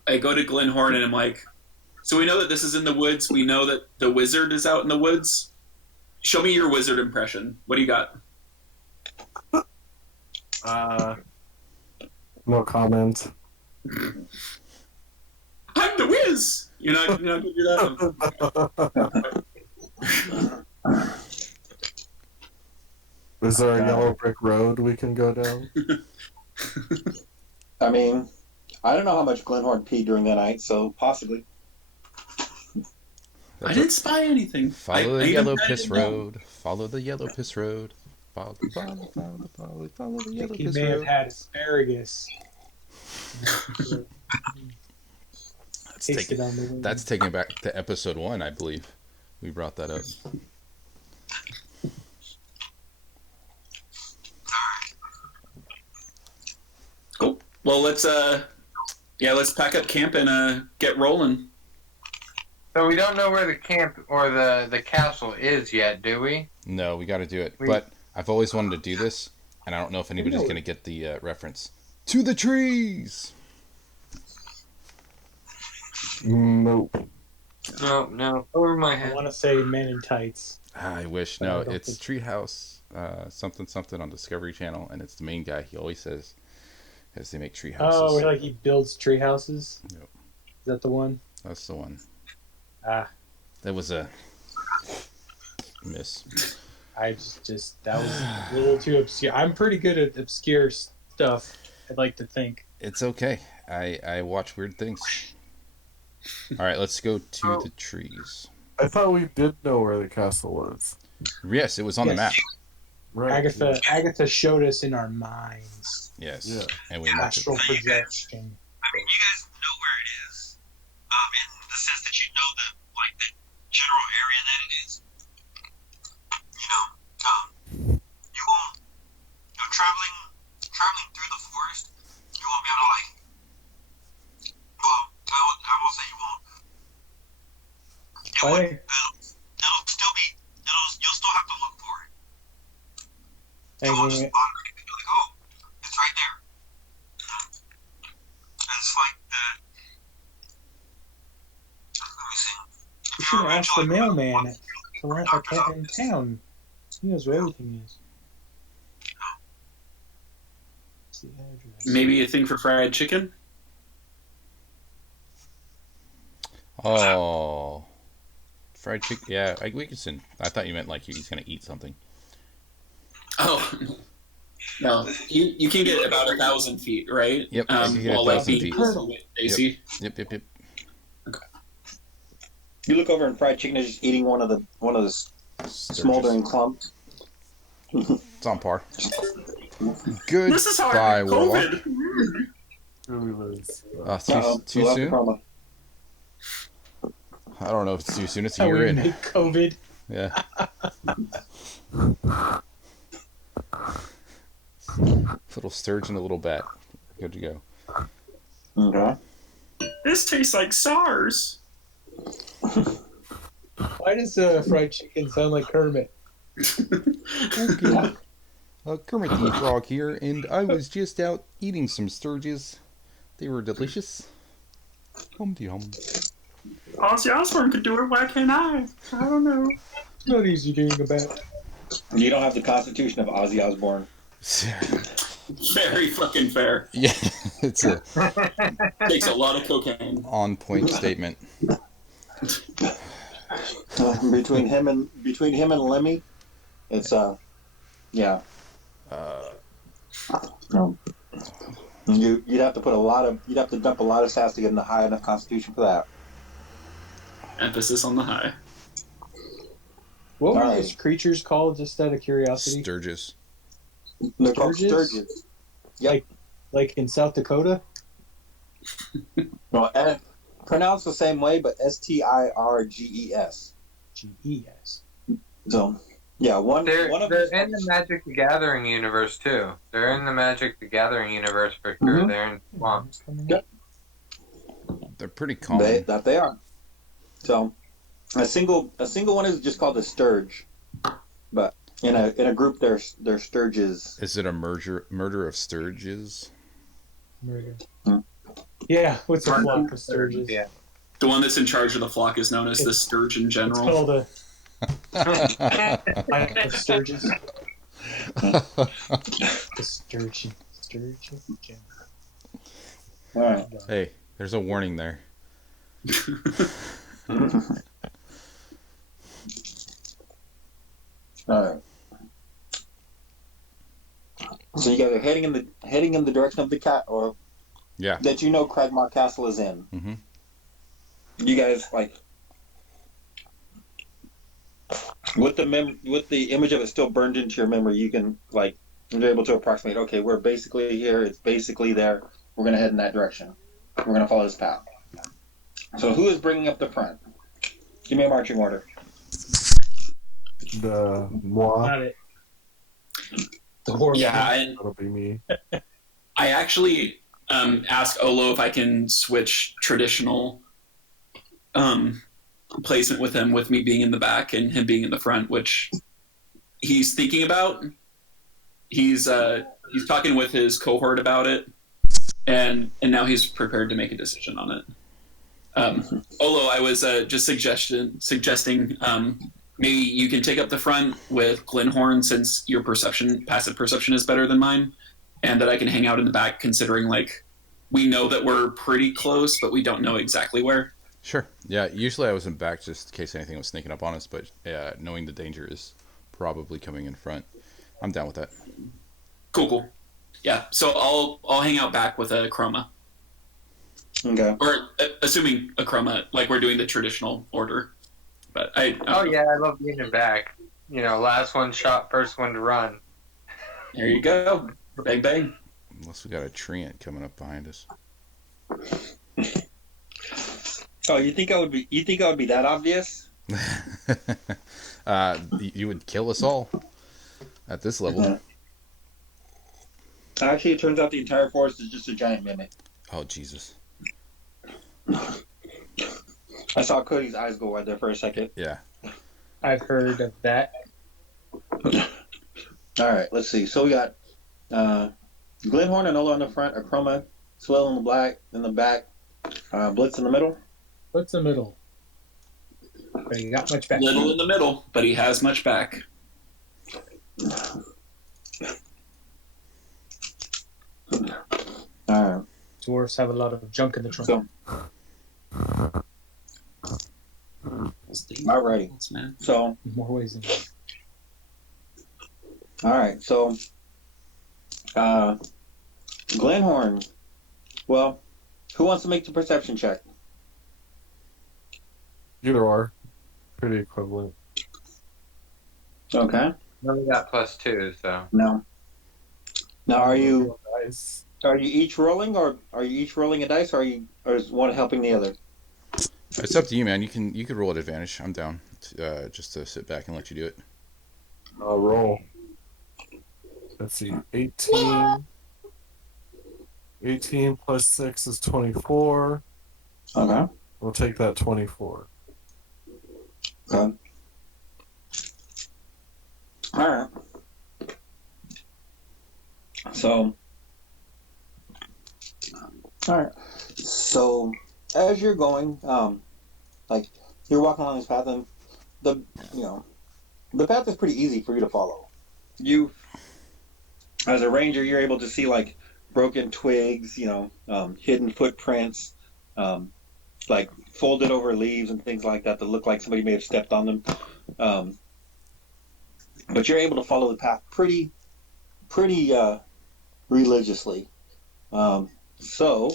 I go to Glenhorn and I'm like, so we know that this is in the woods. We know that the wizard is out in the woods. Show me your wizard impression. What do you got? No comment. I'm the whiz. You're not gonna do that. Is there a yellow brick road we can go down? I mean, I don't know how much Glenhorn peed during the night, so possibly. I didn't spy anything. Follow I the even yellow read piss it down. road. Follow the yellow piss road. Follow the yellow He piss may have road. had asparagus. Tasted on the wind. That's taking it back to episode 1, I believe. We brought that up. Cool. Well, let's pack up camp and get rolling. So we don't know where the camp or the castle is yet, do we? No, we got to do it. But I've always wanted to do this, and I don't know if anybody's going to get the reference. To the trees! Nope. No, over my I head. want to say men in tights. I wish. But I No, don't it's think- Treehouse something on Discovery Channel, and it's the main guy. He always says, as they make tree houses. Oh, like he builds tree houses? Yep. Is that the one? That's the one. Ah, That was a miss. I just that was a little too obscure. I'm pretty good at obscure stuff, I'd like to think. It's okay. I watch weird things. All right, let's go to the trees. I thought we did know where the castle was. Yes, it was on the map. Yes. Right. Agatha showed us in our minds. Yes, Yeah. and we marked Astral it. projection. I mean, you guys know where it is, in the sense that you know the general area that it is. You won't, traveling through the forest, you won't be able to well, I won't say you won't. It'll still be, you'll still have to look for it. You won't just automatically be like, oh, it's right there. It's like let me see. We should have asked the mailman in town. He knows where everything is. What's the address? Maybe a thing for fried chicken. Oh, fried chicken. Yeah, we could send. I thought you meant like he's gonna eat something. Oh. No, you can get about 1,000 feet, right? Yep, you can get While 1,000 being feet. Daisy. Yep. You look over and fried chicken is just eating one of the smoldering clumps. It's on par. Good. This is hard. Bye, Warlock. COVID. Really was. Too Love the soon? promo. I don't know if it's too soon. It's a How year we in. make COVID. Yeah. Little sturgeon, a little bat. Good to go. Okay. This tastes like SARS. Why does fried chicken sound like Kermit? Okay. Kermit the Frog here, and I was just out eating some sturges. They were delicious. Humpty hum. Ozzy Osbourne could do it. Why can't I? I don't know. It's not easy doing a bat. You don't have the constitution of Ozzy Osbourne. Very fucking fair. Yeah, it's a Takes a lot of cocaine. on-point statement. Between him and Lemmy, it's yeah. You'd have to dump a lot of sass to get in the high enough constitution for that. Emphasis on the high. What were Alright. these creatures called, just out of curiosity? Sturgis. They're called Sturges? sturges. Yep. Like in South Dakota? Well, and pronounced the same way, but Stirges. G-E-S. So, yeah, They're one of in the Magic the Gathering universe too. They're in the Magic the Gathering universe for sure. Mhm. They're in swamps. Yep. They're pretty common. they are. So, a single one is just called a sturge, but in a group they're sturges. Is it a murder of sturges? Murder. Hmm. Yeah, what's a flock of sturges? Yeah. The one that's in charge of the flock is known as the Sturgeon It's General. called a flock of sturges. The sturgeon. Sturgeon. All right. Hey, there's a warning there. All right. So you guys are heading in the direction of the cat, or Yeah. that you know Cragmar Castle is in. Mm-hmm. You guys like with the image of it still burned into your memory. You can you're able to approximate. Okay, we're basically here. It's basically there. We're gonna head in that direction. We're gonna follow this path. So who is bringing up the front? Give me a marching order. Moi. Got it. The horse. Yeah, and That'll be me. I actually asked Olo if I can switch traditional placement with him, with me being in the back and him being in the front, which he's thinking about. He's talking with his cohort about it, and now he's prepared to make a decision on it. Olo, I was just suggesting maybe you can take up the front with Glenhorn, since your passive perception is better than mine, and that I can hang out in the back, considering we know that we're pretty close, but we don't know exactly where. Sure. Yeah, usually I was in back just in case anything was sneaking up on us, but knowing the danger is probably coming in front, I'm down with that. Cool. Yeah, so I'll hang out back with a Chroma. Okay. Or assuming a Chroma, we're doing the traditional order. But I don't know. Yeah, I love being in back. Last one shot, first one to run. There you go. Bang, bang. Unless we got a treant coming up behind us. Oh, you think I would be that obvious? You would kill us all at this level. Actually, it turns out the entire forest is just a giant mimic. Oh, Jesus. I saw Cody's eyes go wide there for a second. Yeah. I've heard of that. All right, let's see. So we got Glenhorn and Ola in the front, Akroma, Swell in the back, Blitz in the middle. What's the middle? But you got much back. Little in the middle, but he has much back. All right. Dwarves have a lot of junk in the trunk. So, alrighty. Man. So, More ways than one. all right. So, Glenhorn. Well, who wants to make the perception check? Either or. Pretty equivalent. Okay. No, we got +2, so. No. Now, are you Nice. each rolling, or are you each rolling a dice, or is one helping the other? It's up to you, man. You can roll at advantage. I'm down. Just to sit back and let you do it. Roll. Let's see. 18. 18 plus 6 is 24. Okay. We'll take that 24. Okay. All right. So, all right. So, as you're going, like you're walking along this path, and the you know the path is pretty easy for you to follow. You, as a ranger, you're able to see like broken twigs, hidden footprints, um, like folded over leaves and things like that look like somebody may have stepped on them. Um, but you're able to follow the path pretty religiously. So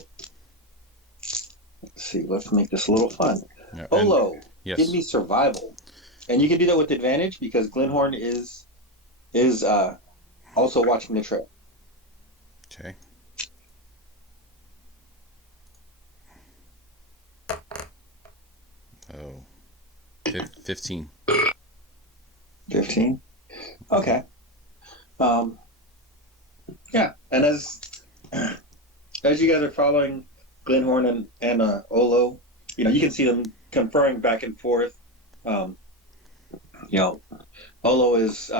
let's see. Let's make this a little fun. Yeah, Olo, yes. give me survival, and you can do that with advantage because Glenhorn is also watching the trail. Okay. Oh. 15. 15. Okay. Yeah, and as you guys are following Glenhorn and Olo, you can see them conferring back and forth. Olo is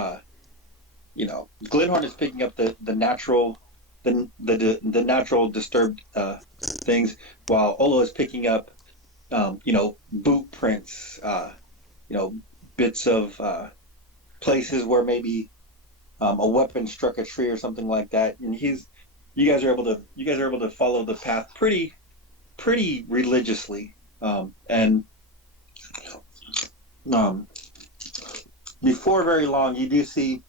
Glenhorn is picking up the natural the natural disturbed things, while Olo is picking up boot prints, bits of places where maybe a weapon struck a tree or something like that, and you guys are able to follow the path pretty religiously, and um, before very long you do see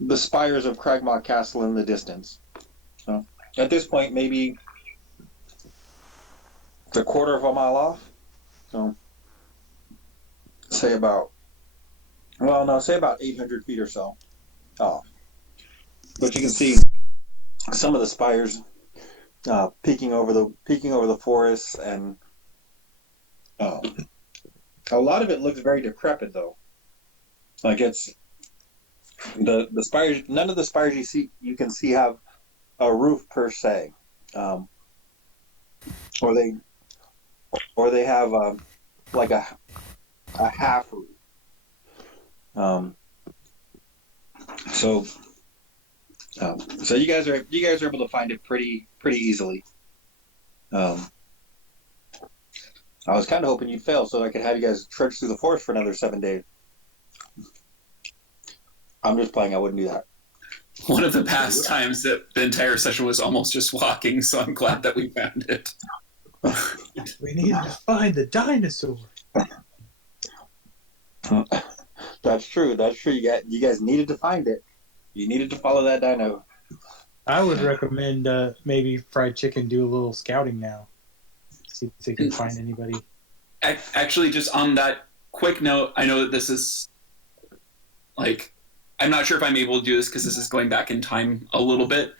the spires of Cragmaw Castle in the distance. So at this point, maybe it's a quarter of a mile off. So say about 800 feet or so off. But you can see some of the spires peeking over the forest, and a lot of it looks very decrepit though. Like it's the spires. None of the spires you can see have a roof per se, or they have like a half roof. So you guys are able to find it pretty easily. I was kind of hoping you'd fail so I could have you guys trudge through the forest for another 7 days. I'm just playing. I wouldn't do that. One of the past times that the entire session was almost just walking, so I'm glad that we found it. We need to find the dinosaur. That's true. You guys needed to find it. You needed to follow that dino. I would recommend maybe Fried Chicken do a little scouting now. See if they can find anybody. Actually, just on that quick note, I know that this is I'm not sure if I'm able to do this because this is going back in time a little bit.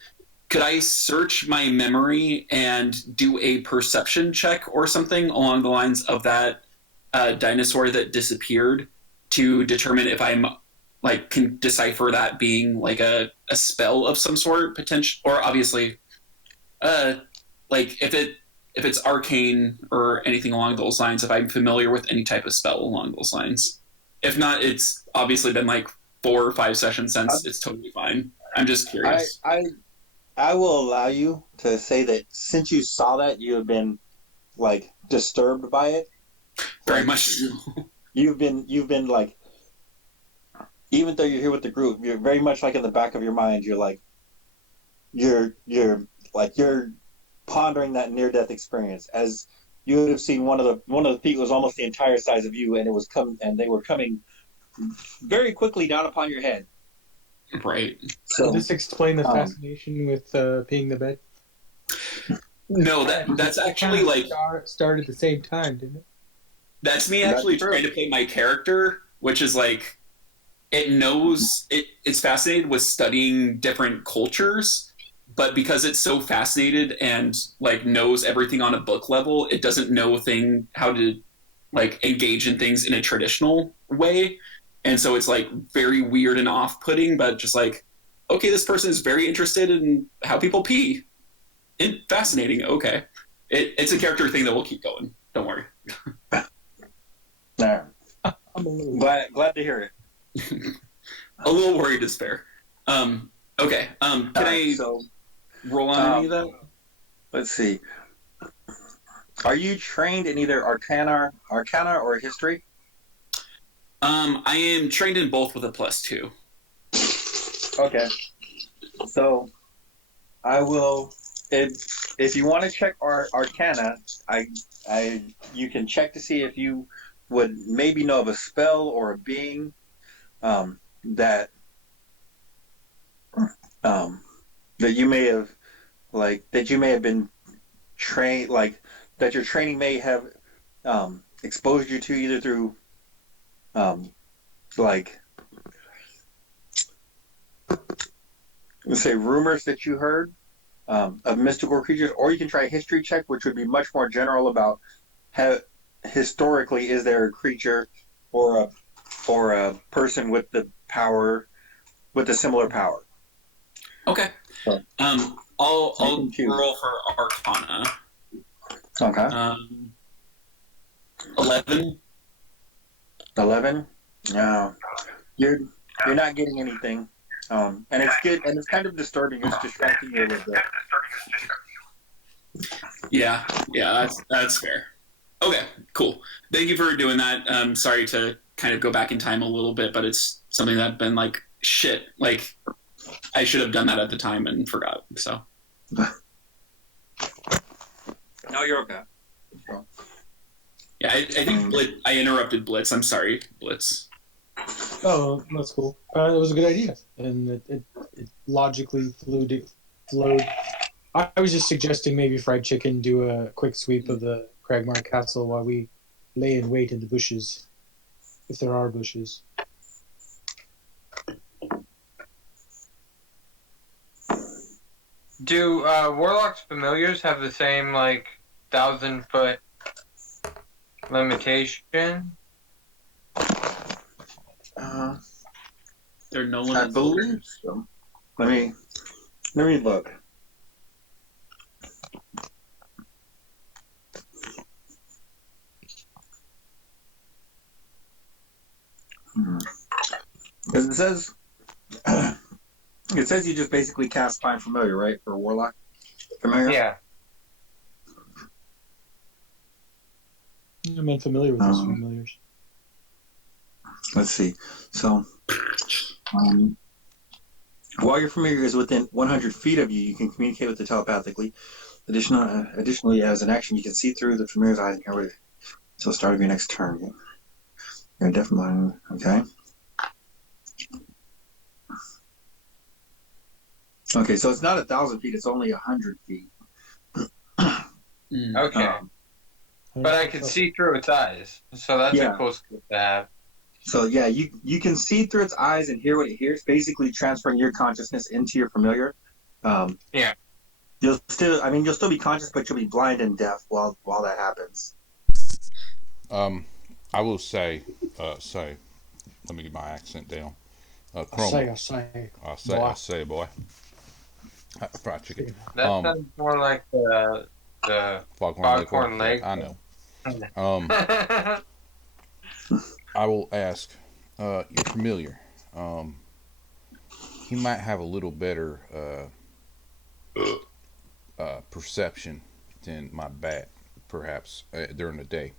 Could I search my memory and do a perception check or something along the lines of that dinosaur that disappeared to determine if I'm can decipher that being like a spell of some sort, potential, or obviously if it's arcane or anything along those lines, if I'm familiar with any type of spell along those lines. If not, it's obviously been 4 or 5 sessions since. It's totally fine. I'm just curious. I will allow you to say that since you saw that, you have been disturbed by it. Very much. You've been even though you're here with the group, you're very much in the back of your mind. You're pondering that near-death experience, as you would have seen one of the feet was almost the entire size of you, and they were coming very quickly down upon your head. Right. So does this explain the fascination with peeing the bed? No, that's actually started at the same time, didn't it? That's me actually trying to play my character, which is it knows it's fascinated with studying different cultures, but because it's so fascinated and knows everything on a book level, it doesn't know how to engage in things in a traditional way. And so it's very weird and off-putting, but just okay, this person is very interested in how people pee. Fascinating. Okay. It's a character thing that will keep going. Don't worry. Nah, I'm a little. glad to hear it. A little worried is fair. Okay. Can I So roll on any of that? let's see. Are you trained in either Arcana or History? I am trained in both with a +2. Okay. So I will. If you want to check Arcana, you can check to see if you would maybe know of a spell or a being that that you may have been trained, like that your training may have exposed you to either through like let's say rumors that you heard of mystical creatures, or you can try a history check, which would be much more general about how historically is there a creature or a person with the power with a similar power. Okay. So, I'll can choose. roll for Arcana. Okay. 11. 11. No, you're not getting anything. And it's good, and it's kind of disturbing. It's distracting you a little bit. Yeah, that's fair. Okay, cool. Thank you for doing that. Sorry to kind of go back in time a little bit, but it's something that I've been like, shit, like I should have done that at the time and forgot. So. No, you're okay. Yeah, I think I interrupted Blitz. I'm sorry, Blitz. Oh, that's cool. It was a good idea, and it logically flowed. I was just suggesting maybe fried chicken do a quick sweep of the Cragmar Castle while we lay in wait in the bushes, if there are bushes. Do Warlock's familiars have the same, like, 1,000-foot limitation? They're no I limit. believe so. Let me look. Because it says you just basically cast Find Familiar, right, for Warlock? Familiar? Yeah. I'm unfamiliar with those familiars. Let's see. So, while your familiar is within 100 feet of you, you can communicate with it telepathically. Additionally, as an action, you can see through the familiar's eyes and hear it until the start of your next turn. You're definitely okay. Okay, so it's not 1,000 feet; it's only 100 feet. Okay. But I can see through its eyes, so that's a cool skill to have. So yeah, you can see through its eyes and hear what it hears, basically transferring your consciousness into your familiar. Yeah. You'll still be conscious, but you'll be blind and deaf while that happens. I will say, let me get my accent down. I say, boy. Fried chicken. That sounds more like the Foghorn Lake. I know. I will ask, you're familiar. He might have a little better perception than my bat, perhaps, during the day.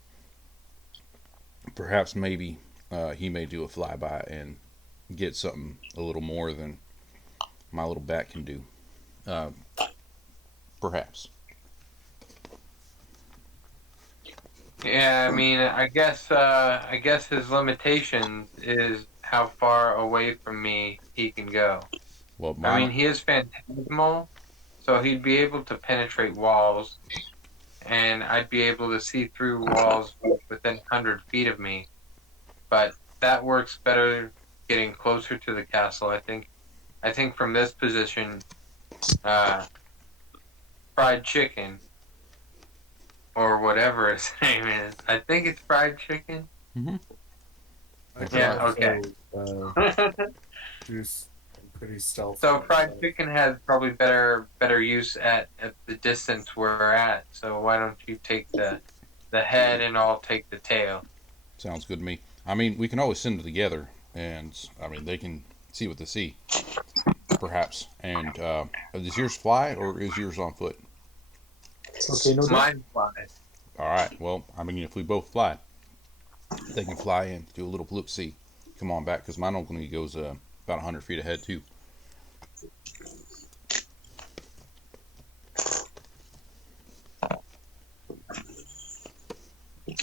Perhaps maybe he may do a flyby and get something a little more than my little bat can do. Perhaps. Yeah, I mean, I guess his limitation is how far away from me he can go. Well, I mean, he is phantasmal, so he'd be able to penetrate walls, and I'd be able to see through walls within 100 feet of me. But that works better getting closer to the castle. I think from this position, fried chicken, or whatever his name is. I think it's fried chicken. Mm-hmm. Yeah, okay. Juice and pretty stealthy. So fried chicken has probably better use at the distance we're at. So why don't you take the head and I'll take the tail? Sounds good to me. I mean, we can always send them together, and I mean, they can see what they see, perhaps. And does yours fly or is yours on foot? Okay, no doubt. Mine flies. All right. Well, I mean, if we both fly, they can fly in, do a little look see, come on back, because mine only goes about 100 feet ahead too.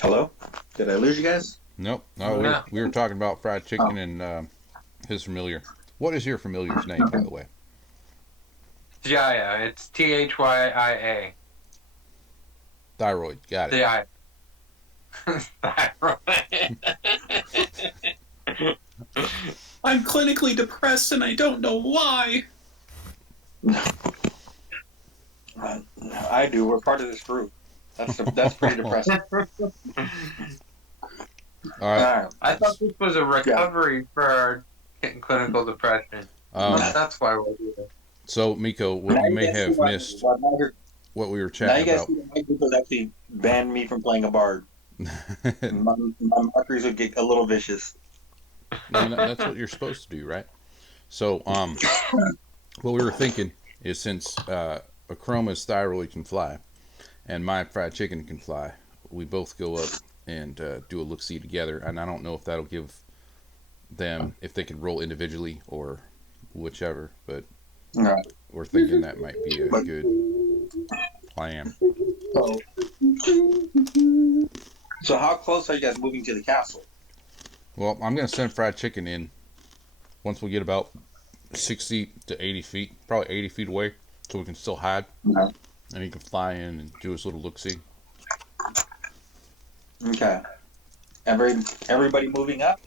Hello? Did I lose you guys? Nope. No, No. we were talking about fried chicken and his familiar. What is your familiar's name, by the way? Jaya. It's THYIA. Thyroid. Got it. Yeah. I'm clinically depressed and I don't know why. I do. We're part of this group. That's pretty depressing. All right. I thought this was a recovery for clinical depression. That's why we're here. So, Miko, what Now you you may guys have see why- missed, why Margaret- what we were Now you chatting guys about. see that my group has actually banned me from playing a bard. My markers would get a little vicious. I mean, that's what you're supposed to do, right? So, what we were thinking is since Chroma's thyroid can fly and my fried chicken can fly, we both go up and do a look-see together. And I don't know if that'll give them, if they can roll individually or whichever, but Right. we're thinking that might be a good plan. So how close are you guys moving to the castle? Well, I'm going to send fried chicken in once we get about 60 to 80 feet, probably 80 feet away, so we can still hide. Okay. And he can fly in and do his little look-see. Okay. Everybody moving up?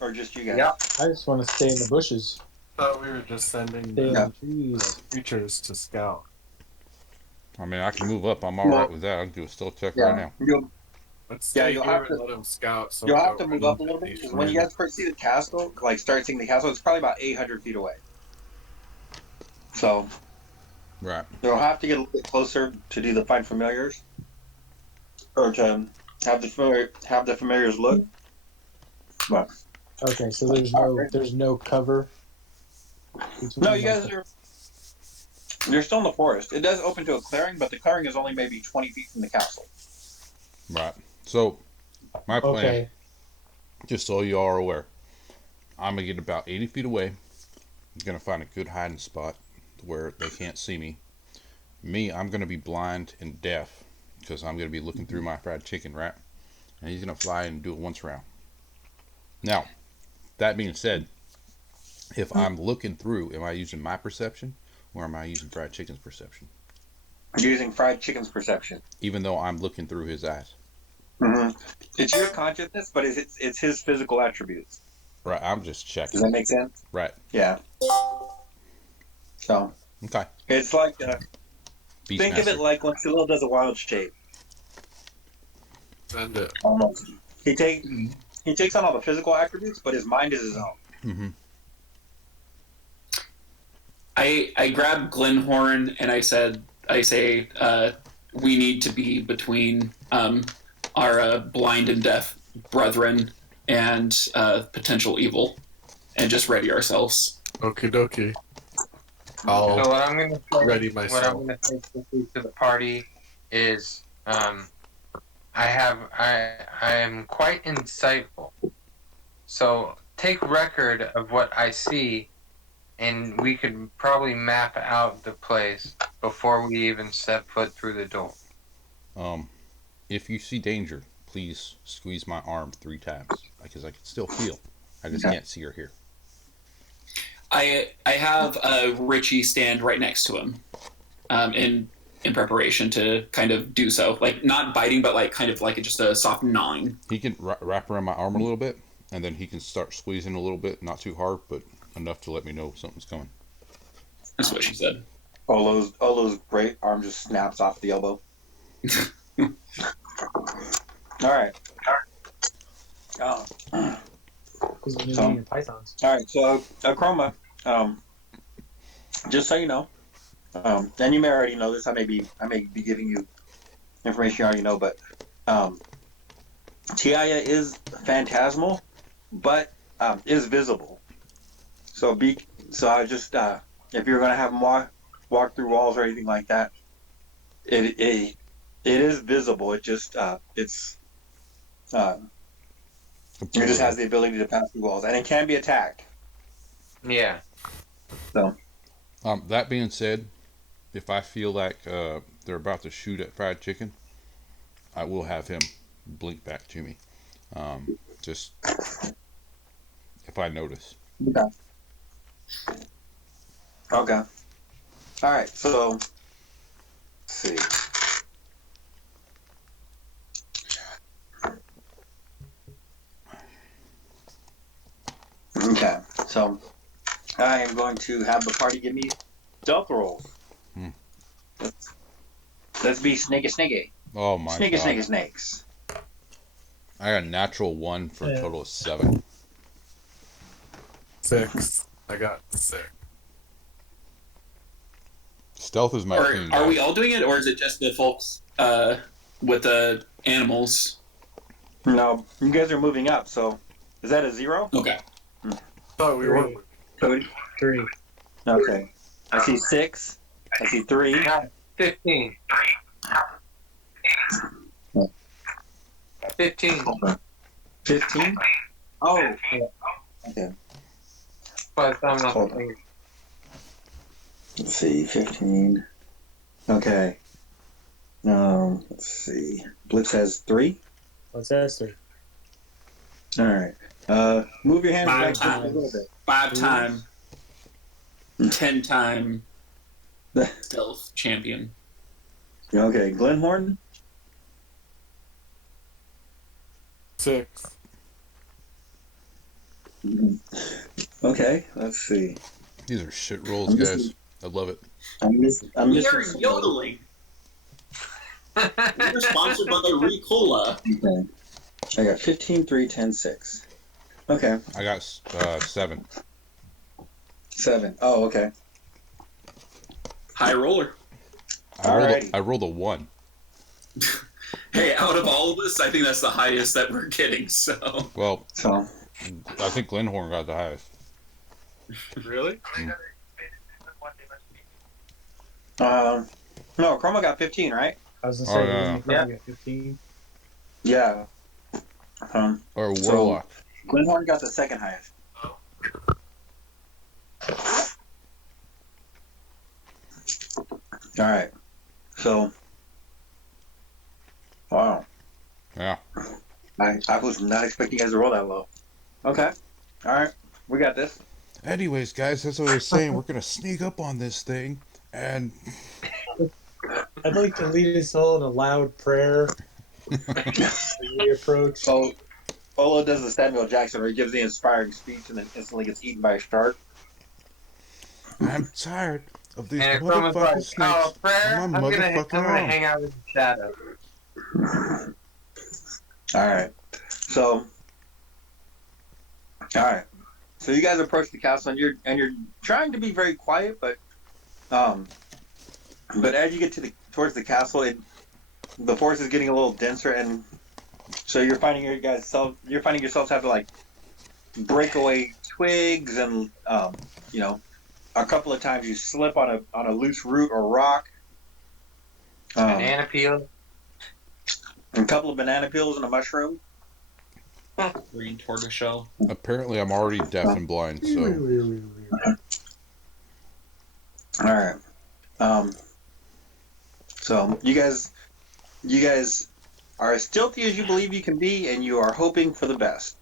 Or just you guys? Yeah. I just want to stay in the bushes. Thought we were just sending Stay in the the trees. creatures to scout. I mean, I can move up. I'm all right with that. I can do a stealth check right now. Let's stay you'll here have and to- let them scout. So You'll we have to don't move run up a little bit, into because when you guys first see the castle, like start seeing the castle, it's probably about 800 feet away. So Right. you'll have to get a little bit closer to do the find familiars, or to have the familiars look. But Okay, so there's no cover. no, you guys you're still in the forest. It does open to a clearing, but the clearing is only maybe 20 feet from the castle. Right. So, my plan, Okay. just so you all are aware, I'm going to get about 80 feet away. I'm going to find a good hiding spot where they can't see me. I'm going to be blind and deaf because I'm going to be looking through my fried chicken, right? And he's going to fly and do it once around. Now, that being said, if I'm looking through, am I using my perception or am I using fried chicken's perception? Using fried chicken's perception. Even though I'm looking through his eyes. Mm-hmm. It's your consciousness, but it's his physical attributes. Right, I'm just Does checking. that make sense? Right. Yeah. So Okay. it's like Beast think Master. of it like when Phil does a wild shape. Send it. Almost. He takes on all the physical attributes, but his mind is his own. Mm-hmm. I grab Glenhorn and I say, we need to be between our blind and deaf brethren and potential evil, and just ready ourselves. Okie dokie. So I'll what I'm going to say, ready what I'm myself. going to say quickly to the party is, I am quite insightful. So take record of what I see, and we could probably map out the place before we even step foot through the door. If you see danger, please squeeze my arm 3 times because I can still feel. I just Okay. can't see or hear. I have Richie stand right next to him, in preparation to kind of do so, like not biting, but like kind of like just a soft gnawing. He can wrap around my arm a little bit, and then he can start squeezing a little bit, not too hard, but enough to let me know something's coming. That's what she said. All those great arm just snaps off the elbow. All right. Because we're So- meeting pythons. All right. So Chroma, just so you know, and you may already know this. I may be giving you information you already know, but Tiaya is phantasmal, but is visible. So I just if you're gonna have them walk through walls or anything like that, it is visible. Uh, it just has the ability to pass through walls, and it can be attacked. Yeah. So That being said, if I feel like they're about to shoot at fried chicken, I will have him blink back to me. Just if I notice. okay. Okay. All right. So let's see. Okay. So I am going to have the party give me stealth rolls. Let's be snakey. Oh my god. Snakes. I got a natural 1 for a total of 7. 6. I got 6. Stealth is my thing. Are we all doing it, or is it just the folks with the animals? No, you guys are moving up. So is that a 0? Okay. Thought we were. Cody? 3. Okay. I see 6. I see 3. 15. 15. 15? Oh. Okay. But I'm not. Hold on. Let's see, 15. Okay. Let's see. Blitz has 3. What's that, sir? All right. Move your hands Five back just a times. little bit. 5-time, 10-time stealth champion. Okay, Glenhorn. 6. Okay, let's see. These are shit rolls, guys. I love it. I'm We missing are somebody. yodeling. We're sponsored by Ricola. Okay. I got 15, 3, 10, 6. Okay, I got 7. 7. Oh, okay. High roller. Alrighty. I rolled a 1. Hey, out of all of us, I think that's the highest that we're getting. So Well, So, I think Glenhorn got the highest. Really? no, Chroma got 15, right? I was Oh, gonna say, yeah. you probably get 15. Yeah. Or So- Warlock. Glenhorn got the second highest. All right. So, wow. Yeah. I was not expecting you guys to roll that low. Okay. All right. We got this. Anyways, guys, that's what I was saying. We're gonna sneak up on this thing, and I'd like to lead us all in a loud prayer as we approach. So, Olo does the Samuel Jackson where he gives the inspiring speech and then instantly gets eaten by a shark. I'm tired of these And if someone's like, motherfucking snakes. oh, prayer, on I'm my gonna motherfucking arm. hang out in the shadow. All right. So, all right. So you guys approach the castle and you're trying to be very quiet, but as you get towards the castle, the forest is getting a little denser, and so you're finding yourselves have to like break away twigs, and a couple of times you slip on a loose root or rock. Banana peel. A couple of banana peels and a mushroom. green tortoiseshell. Apparently, I'm already deaf and blind, so All right. So you guys are as stealthy as you believe you can be, and you are hoping for the best.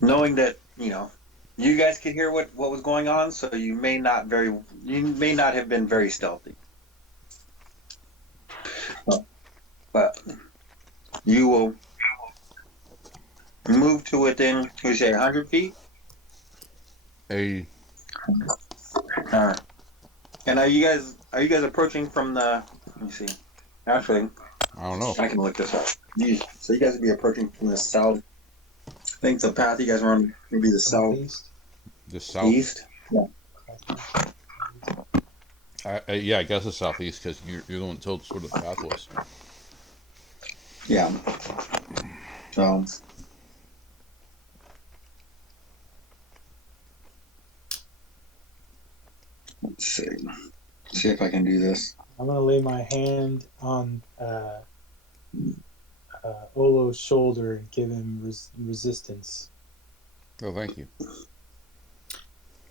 Knowing that you guys could hear what was going on, so you may not have been very stealthy. But you will move to within, we say, 100 feet. a All right. And are you guys approaching from the? Let me see. Actually, I don't know. I can look this up. So you guys would be approaching from the south. I think the path you guys are on would be the southeast. The south. Yeah. Yeah, I guess the southeast because you're the one that told us where the path was. Yeah. So. Let's see. See if I can do this. I'm gonna lay my hand on Olo's shoulder and give him resistance. Oh, thank you.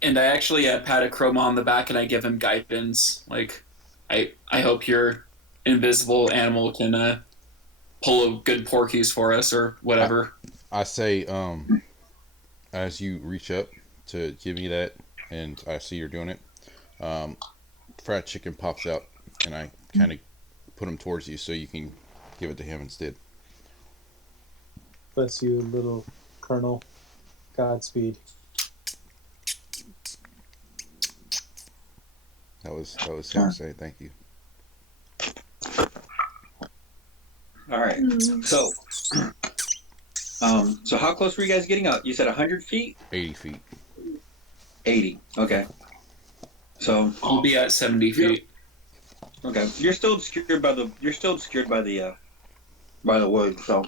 And I actually pat a Chroma on the back and I give him guidance. Like, I hope your invisible animal can pull a good porkies for us or whatever. I say, as you reach up to give me that, and I see you're doing it, fried chicken pops out, and I kind of put him towards you so you can give it to him instead. Bless you, little Colonel. Godspeed. That was him saying thank you. All right. So, so how close were you guys getting out? You said 100 feet? 80 feet. 80. Okay. So I'll be at 70 feet. okay, you're still obscured by the woods. So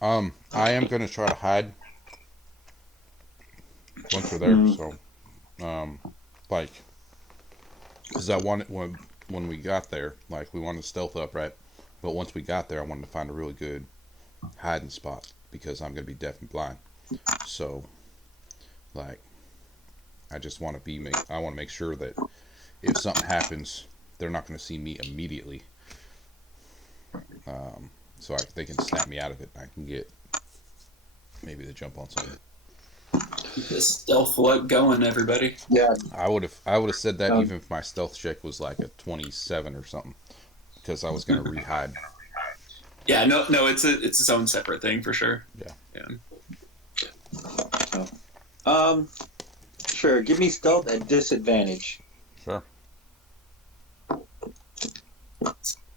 I am gonna try to hide once we're there. So, like, because I wanted when we got there, like we wanted to stealth up, right? But once we got there, I wanted to find a really good hiding spot because I'm gonna be deaf and blind. So, like, I just want to I want to make sure that if something happens, they're not going to see me immediately. So they can snap me out of it. And I can get maybe the jump on something. Keep this stealth look going, everybody. yeah, I would have said that even if my stealth check was like a 27 or something, because I was going to re-hide. Yeah, no, it's its own separate thing for sure. Yeah. sure. Give me stealth at disadvantage. Sure.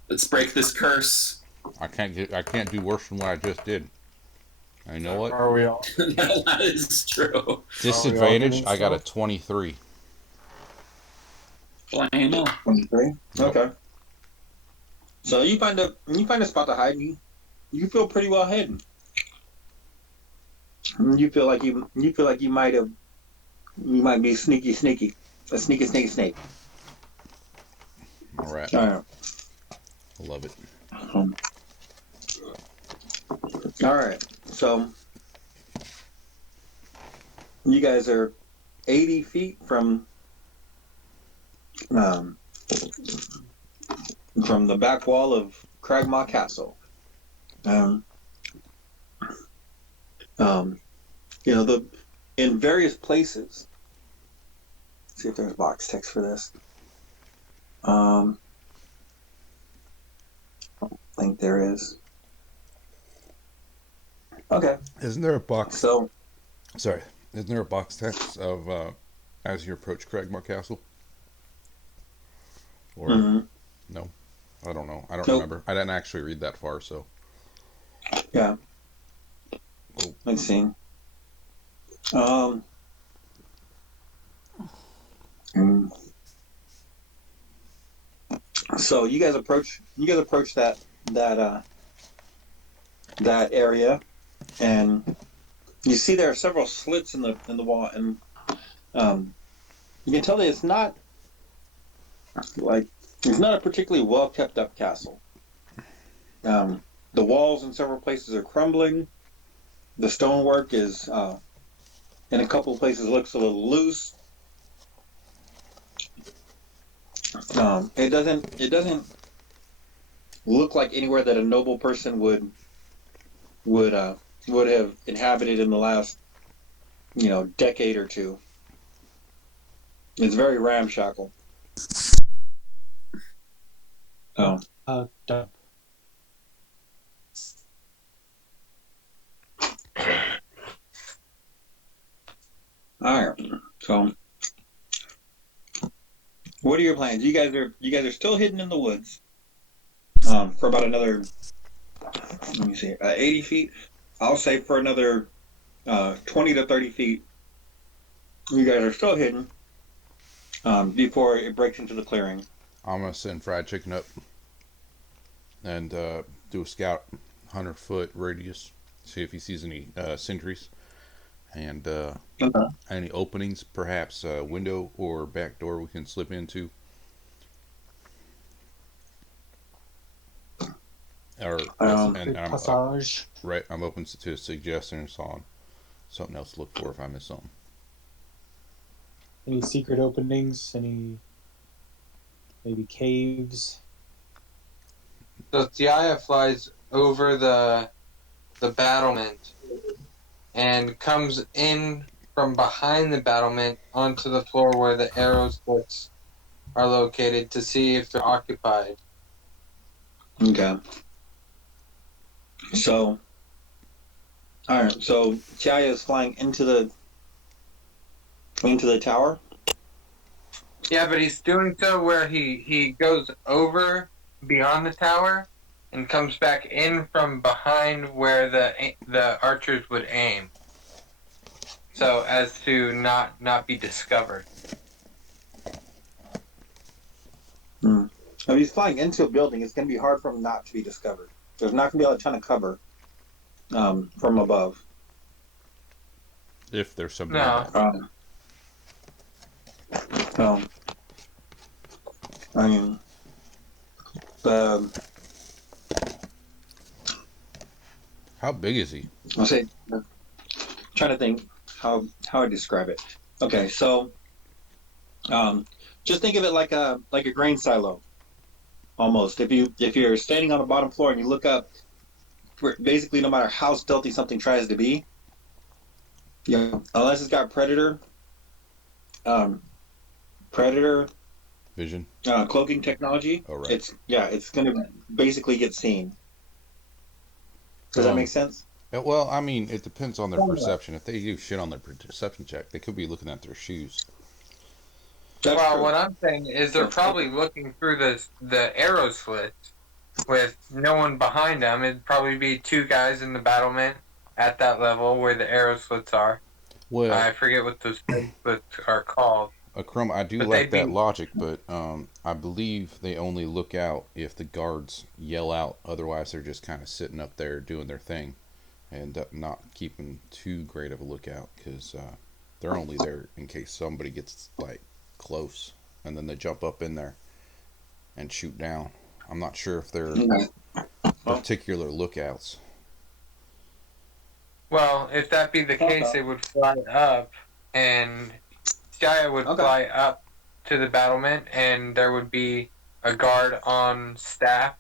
Let's break this curse. I can't do worse than what I just did. And you know what? Are we all? That is true. Disadvantage. I got a 23. Flying hell. 23. Yep. Okay. So you find a spot to hide. You feel pretty well hidden. You feel like you might be sneaky, a sneaky snake. All right. All right. I love it. All right. So you guys are 80 feet from the back wall of Cragmaw Castle. In various places. Let's see if there's box text for this. I don't think there is. Okay. Isn't there a box? So, Sorry. Isn't there a box text of as you approach Cragmore Castle? Or no? I don't know. I don't remember. I didn't actually read that far, so. yeah. Cool. Let's see. So you guys approach that area, and you see there are several slits in the wall, and you can tell that it's not a particularly well kept up castle. The walls in several places are crumbling. The stonework is in a couple of places looks a little loose. It doesn't look like anywhere that a noble person would have inhabited in the last decade or two. It's very ramshackle. Dump. All right. So, what are your plans? You guys are still hidden in the woods for about another. Let me see, 80 feet. I'll say for another 20 to 30 feet. You guys are still hidden before it breaks into the clearing. I'm gonna send fried chicken up and do do a scout 100-foot radius, see if he sees any sentries and any openings, perhaps a window or back door we can slip into. Or Passage. right, I'm open to suggestions on something else to look for if I miss something. Any secret openings? Any maybe caves? So Tiaya flies over the battlement and comes in from behind the battlement onto the floor where the arrow slits are located to see if they're occupied. Okay. So, all right. So Chaya is flying into the tower. Yeah, but he's doing so where he goes over beyond the tower and comes back in from behind where the archers would aim, so as to not be discovered. If he's flying into a building, it's going to be hard for him not to be discovered. There's not going to be a ton of cover from above. If there's something. No. I mean, how big is he? I'll say, trying to think how I describe it. Okay, so just think of it like a grain silo, almost. If you're standing on the bottom floor and you look up, basically no matter how stealthy something tries to be, unless it's got predator Vision. Cloaking technology. Oh, right. It's going to basically get seen. Does that make sense? Well, I mean, it depends on their perception. If they do shit on their perception check, they could be looking at their shoes. That's well, true. what I'm saying is they're probably looking through the arrow slits with no one behind them. It'd probably be two guys in the battlement at that level where the arrow slits are. Well, I forget what those slits are called. Crumb, I do like that logic, but I believe they only look out if the guards yell out. Otherwise, they're just kind of sitting up there doing their thing and not keeping too great of a lookout because they're only there in case somebody gets like close and then they jump up in there and shoot down. I'm not sure if they're particular lookouts. Well, if that be the case, they would fly up and Jaya would fly up to the battlement, and there would be a guard on staff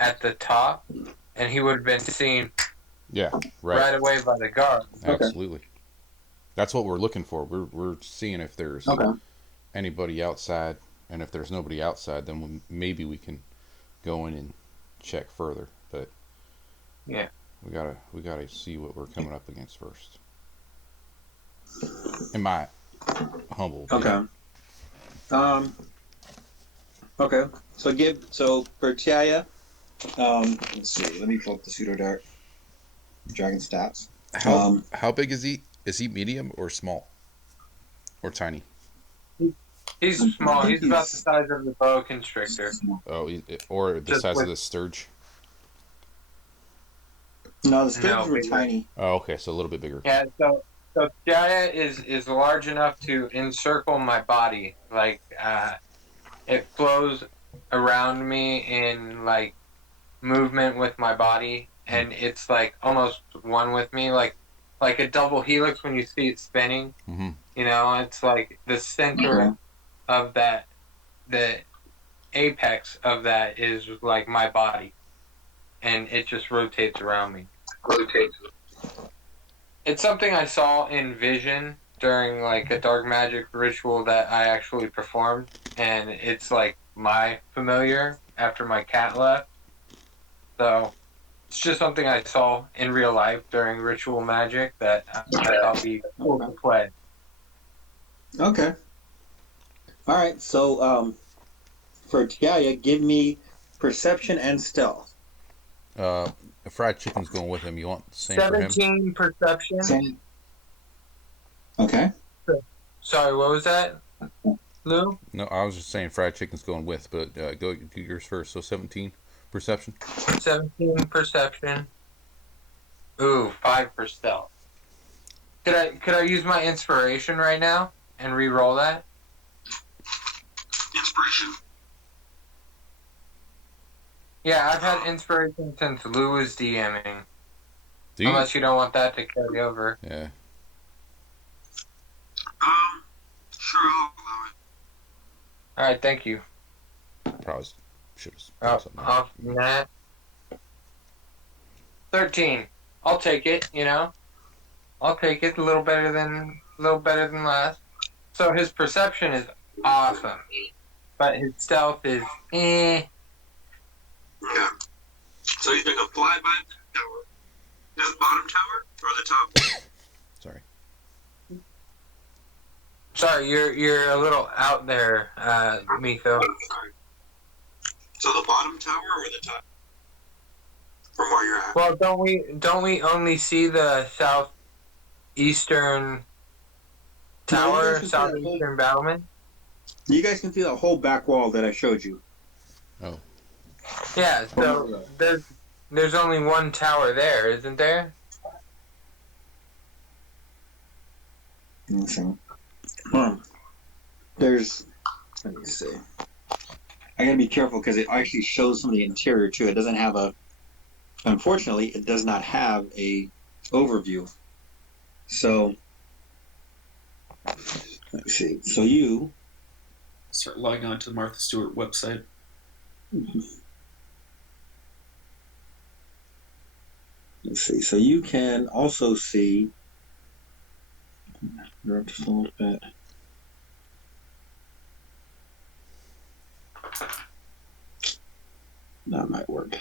at the top, and he would have been seen right away by the guard. Absolutely. That's what we're looking for. We're seeing if there's anybody outside, and if there's nobody outside, then maybe we can go in and check further. But yeah, we gotta see what we're coming up against first. In my humble opinion. Okay. So for Tiaya, let's see. Let me pull up the pseudo dragon stats. How big is he? Is he medium or small? Or tiny? He's small. He's about the size of the boa constrictor. Oh, or the size of the sturge? No, the sturges were tiny. Oh, okay, so a little bit bigger. Yeah, so Jaya is large enough to encircle my body. Like, it flows around me in, like, movement with my body, and it's, like, almost one with me. Like a double helix when you see it spinning. Mm-hmm. You know, it's like the center of that, the apex of that is, like, my body. And it just rotates around me. It's something I saw in vision during, like, a dark magic ritual that I actually performed, and it's, like, my familiar after my cat left. So, it's just something I saw in real life during ritual magic that I thought would be cool to play. Okay. All right, so for Tiaya, give me perception and stealth. Fried chicken's going with him. You want the same for him? 17 perception. Same. Okay. Sorry, what was that, Lou? No, I was just saying fried chicken's going with, but go yours first. So 17% Perception. 17 perception. Ooh, 5 for stealth. Could I use my inspiration right now and re-roll that? Inspiration. Yeah, I've had inspiration since Lou was DMing. Do you? Unless you don't want that to carry over. Yeah. Sure, I'll allow it. Alright, thank you. Probably should have. Off that. 13. I'll take it, you know. I'll take it. A little better than last. So his perception is awesome. But his stealth is eh. Yeah. So he's gonna fly by the tower. The bottom tower or the top? Sorry. Sorry, you're a little out there, Miko. Sorry. So the bottom tower or the top? From where you're at? Well, don't we only see the southeastern tower, southeastern battlement? You guys can see the whole back wall that I showed you. Oh. Yeah, so there's only one tower there, isn't there? Let me see. Let me see. I gotta be careful because it actually shows some of the interior too. It doesn't have unfortunately, it does not have a overview. So, let's see. So you Start logging on to the Martha Stewart website. Let's see. So you can also see. Just a little bit. That might work.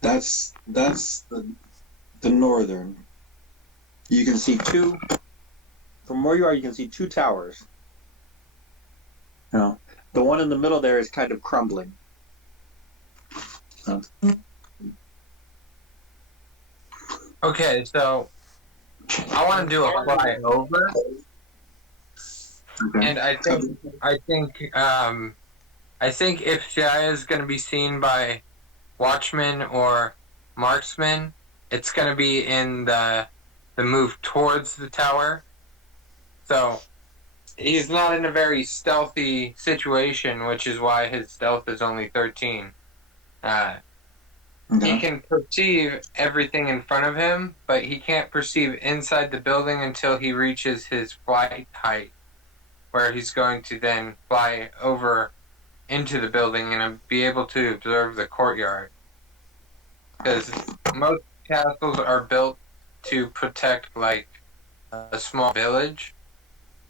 That's the northern. You can see two. From where you are, you can see two towers. You know, the one in the middle there is kind of crumbling. Okay, so I want to do a flyover, and I think if Jaya is going to be seen by watchmen or marksmen, it's going to be in the move towards the tower. So he's not in a very stealthy situation, which is why his stealth is only 13. He can perceive everything in front of him, but he can't perceive inside the building until he reaches his flight height, where he's going to then fly over into the building and be able to observe the courtyard. Because most castles are built to protect, like, a small village.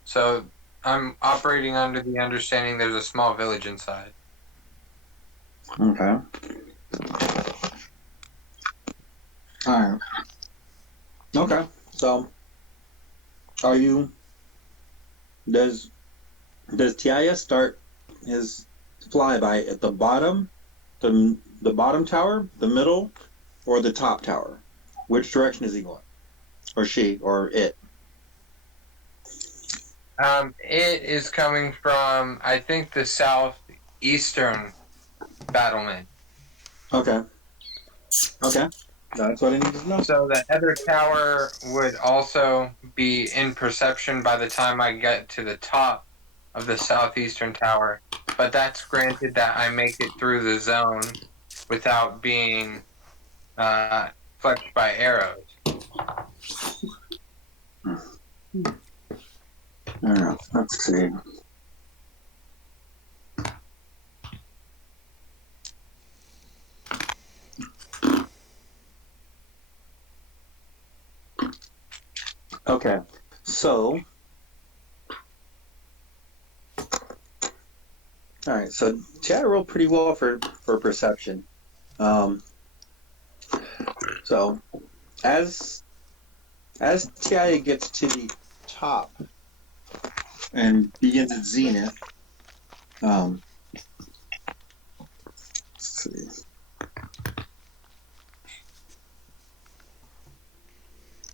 So I'm operating under the understanding there's a small village inside. Okay. Alright. Okay. So does Tiaya start his flyby at the bottom, the bottom tower, the middle, or the top tower? Which direction is he going? Or she, or it? It is coming from, I think, the southeastern battlement. Okay. That's what I need to know. So the other tower would also be in perception by the time I get to the top of the southeastern tower. But that's granted that I make it through the zone without being flecked by arrows. Alright, let's see. Okay, so alright, so Chad rolled pretty well for perception. So as Tiaya gets to the top and begins its zenith, let's see.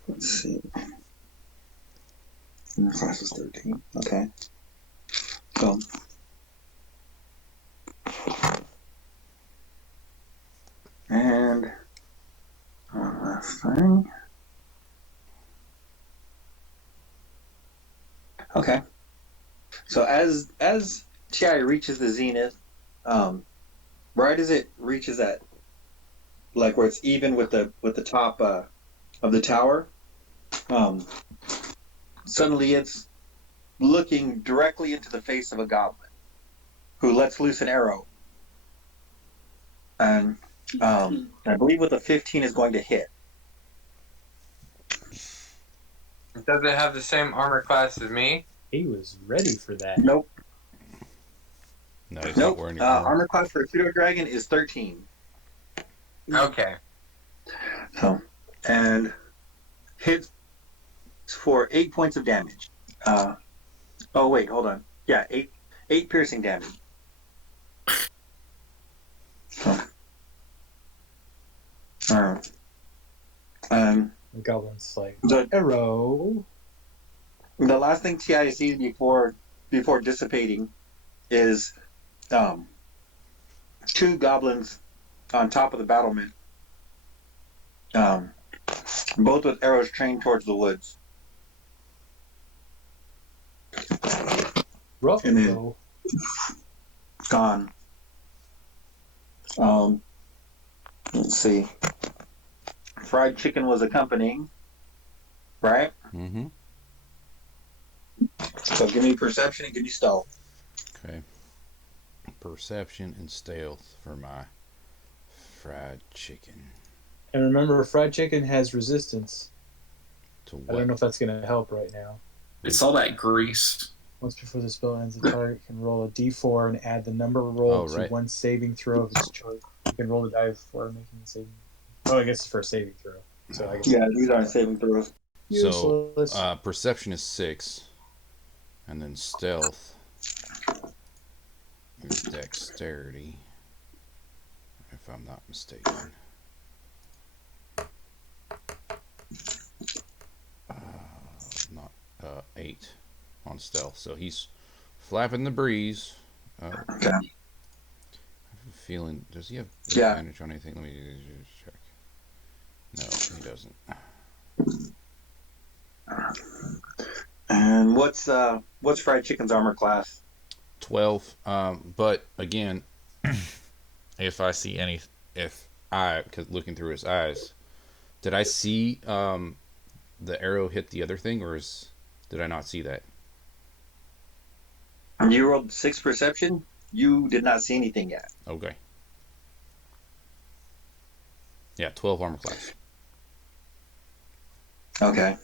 Let's see. And the class is 13. Okay. So Okay. So as Ti reaches the zenith, right as it reaches that, like where it's even with the top of the tower, um, suddenly it's looking directly into the face of a goblin who lets loose an arrow, and I believe with a 15 is going to hit. Does it have the same armor class as me? He was ready for that. Nope. No, he's not Nope. wearing your armor. Armor class for a pseudo dragon is 13. Okay. So, and hits for 8 points of damage. Oh wait, hold on. Yeah, eight piercing damage. So, alright. The goblin's like, The arrow. the last thing Ti sees before dissipating is two goblins on top of the battlement, both with arrows trained towards the woods. Rough And then- though. Gone. Let's see. Fried chicken was accompanying, right? Mm-hmm. So give me perception and give me stealth. Okay. Perception and stealth for my fried chicken. And remember, fried chicken has resistance. To I don't what? know if that's going to help right now. It's all that grease. Once before the spell ends, the target can roll a d4 and add the number rolled Oh, to right. one saving throw of its choice. You can roll the die before making the saving. Oh, I guess it's for a saving throw. So I guess Yeah, these aren't saving throws. useless. So, perception is 6. And then stealth is dexterity, if I'm not mistaken. Not 8 on stealth. So he's flapping the breeze. Okay. I have a feeling. Does he have Yeah. advantage on anything? Let me check. No, he doesn't. And what's fried chicken's armor class? 12. But again, if I see any, because looking through his eyes, did I see the arrow hit the other thing, or did I not see that? You rolled 6 perception. You did not see anything yet. Okay. Yeah, 12 armor class. Okay.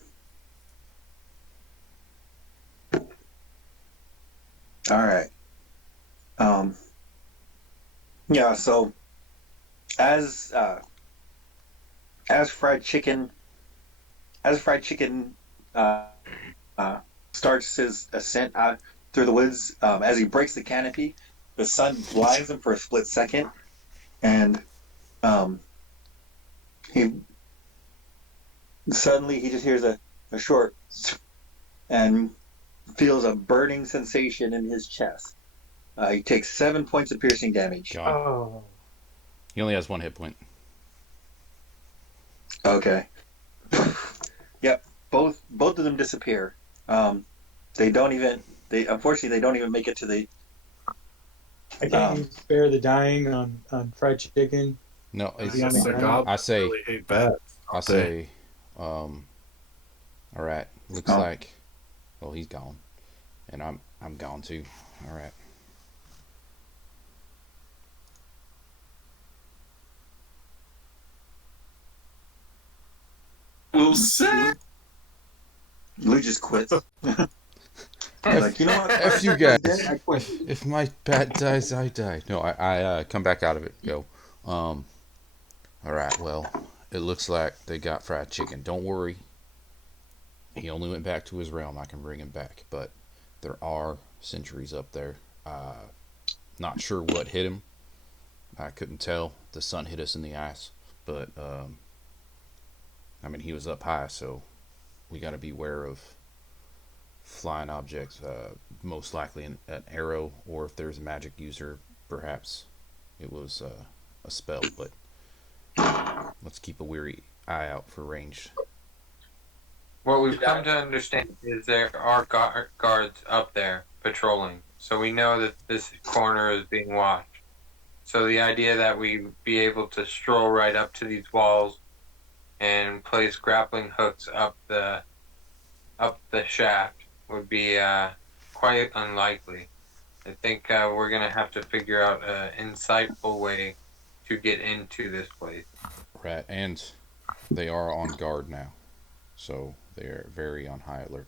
All right. Yeah. So, as fried chicken, uh, starts his ascent out through the woods, as he breaks the canopy, the sun blinds him for a split second, and he suddenly he just hears a short and feels a burning sensation in his chest. He takes 7 points of piercing damage. God. Oh. He only has 1 hit point. Okay. Yep. Both of them disappear. They don't even. Unfortunately they don't even make it to the. I can't even spare the dying on fried chicken. No, I it's, Yeah, guess the I- goblins I say- really hate bats. I say, all right. Looks Oh. like, well, he's gone, and I'm gone too. All right. Well said. Lou just quits. Like, you know what? F you I'm guys. dead, I quit. If my bat dies, I die. No, I come back out of it. Go. All right. Well, it looks like they got fried chicken. Don't worry. He only went back to his realm. I can bring him back, but there are sentries up there. Not sure what hit him. I couldn't tell. The sun hit us in the eyes, but I mean, he was up high, so we got to be aware of flying objects. Most likely an arrow, or if there's a magic user, perhaps it was a spell. But let's keep a weary eye out for ranged What we've come to understand is there are guards up there patrolling, so we know that this corner is being watched. So the idea that we be able to stroll right up to these walls and place grappling hooks up the shaft would be quite unlikely. I think we're gonna have to figure out an insightful way to get into this place. Right, and they are on guard now, so they're very on high alert.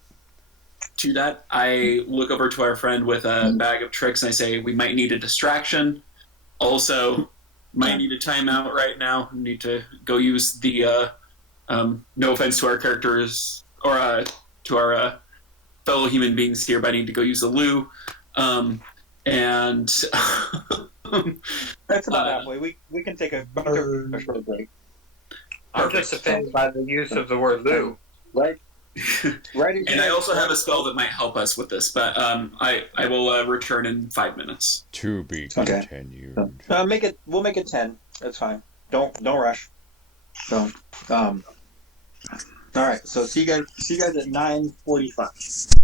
To that, I look over to our friend with a bag of tricks and I say, we might need a distraction. Also, might need a timeout right now. Need to go use the, no offense to our characters, or to our fellow human beings here, but I need to go use the loo. And That's about halfway. We can take a short break. I'm just offended by the use of the word "loo." Right. And I also have a spell that might help us with this, but I will return in 5 minutes. To be continued. We'll make it 10. That's fine. Don't rush. So, all right. So see you guys at 9:45.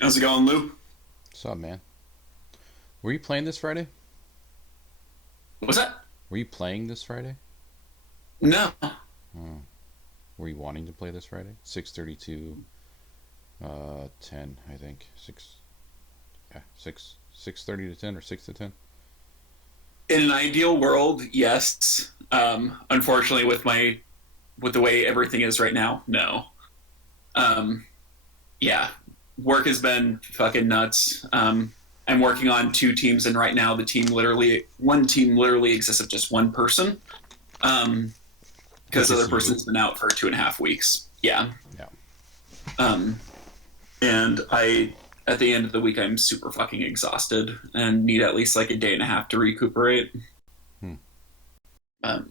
How's it going, Lou? What's up, man? Were you playing this Friday? What's that? Were you playing this Friday? No. Hmm. Were you wanting to play this Friday? 6:30 to 10, I think. 6:30 to 10 or 6 to 10. In an ideal world, yes. Unfortunately, with the way everything is right now, no. Yeah, work has been fucking nuts. I'm working on 2 teams, and right now one team literally exists of just one person, because the other person's been out for 2.5 weeks. Yeah. Yeah. And at the end of the week, I'm super fucking exhausted and need at least like a day and a half to recuperate. I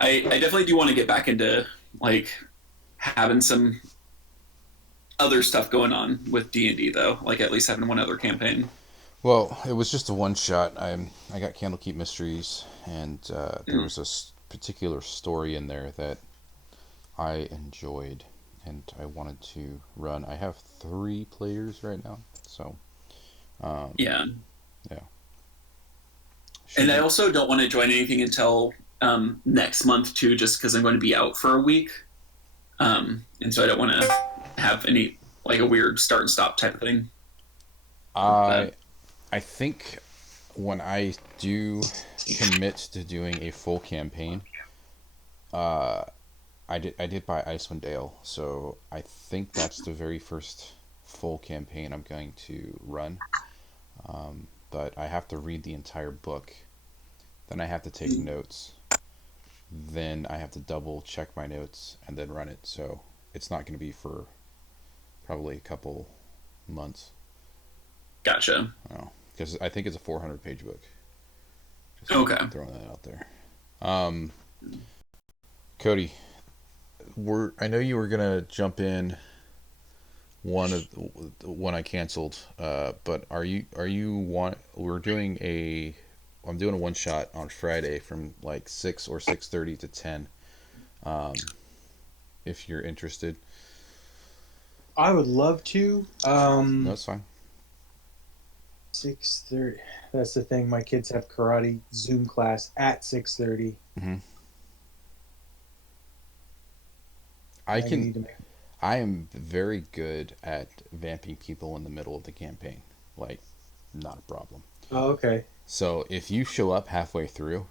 definitely do want to get back into like having some other stuff going on with D&D though, like at least having one other campaign. Well, it was just a one shot. I got Candlekeep Mysteries, and there was a particular story in there that I enjoyed, and I wanted to run. I have 3 players right now, so Yeah. Should And I be- also don't want to join anything until next month too, just because I'm going to be out for a week, and so I don't want to have any like a weird start and stop type of thing. I think when I do commit to doing a full campaign, I did buy Icewind Dale, so I think that's the very first full campaign I'm going to run. But I have to read the entire book, then I have to take notes, then I have to double check my notes and then run it. So it's not going to be for probably a couple months. Gotcha. Because I think it's a 400-page book. Just Okay. throwing that out there. Cody, I know you were gonna jump in one I canceled, but I'm doing a one shot on Friday from like 6 or 6:30 to 10. If you're interested. I would love to. No, that's fine. 6:30. That's the thing. My kids have karate Zoom class at 6:30. Mm-hmm. I am very good at vamping people in the middle of the campaign. Like, not a problem. Oh, okay. So if you show up halfway through,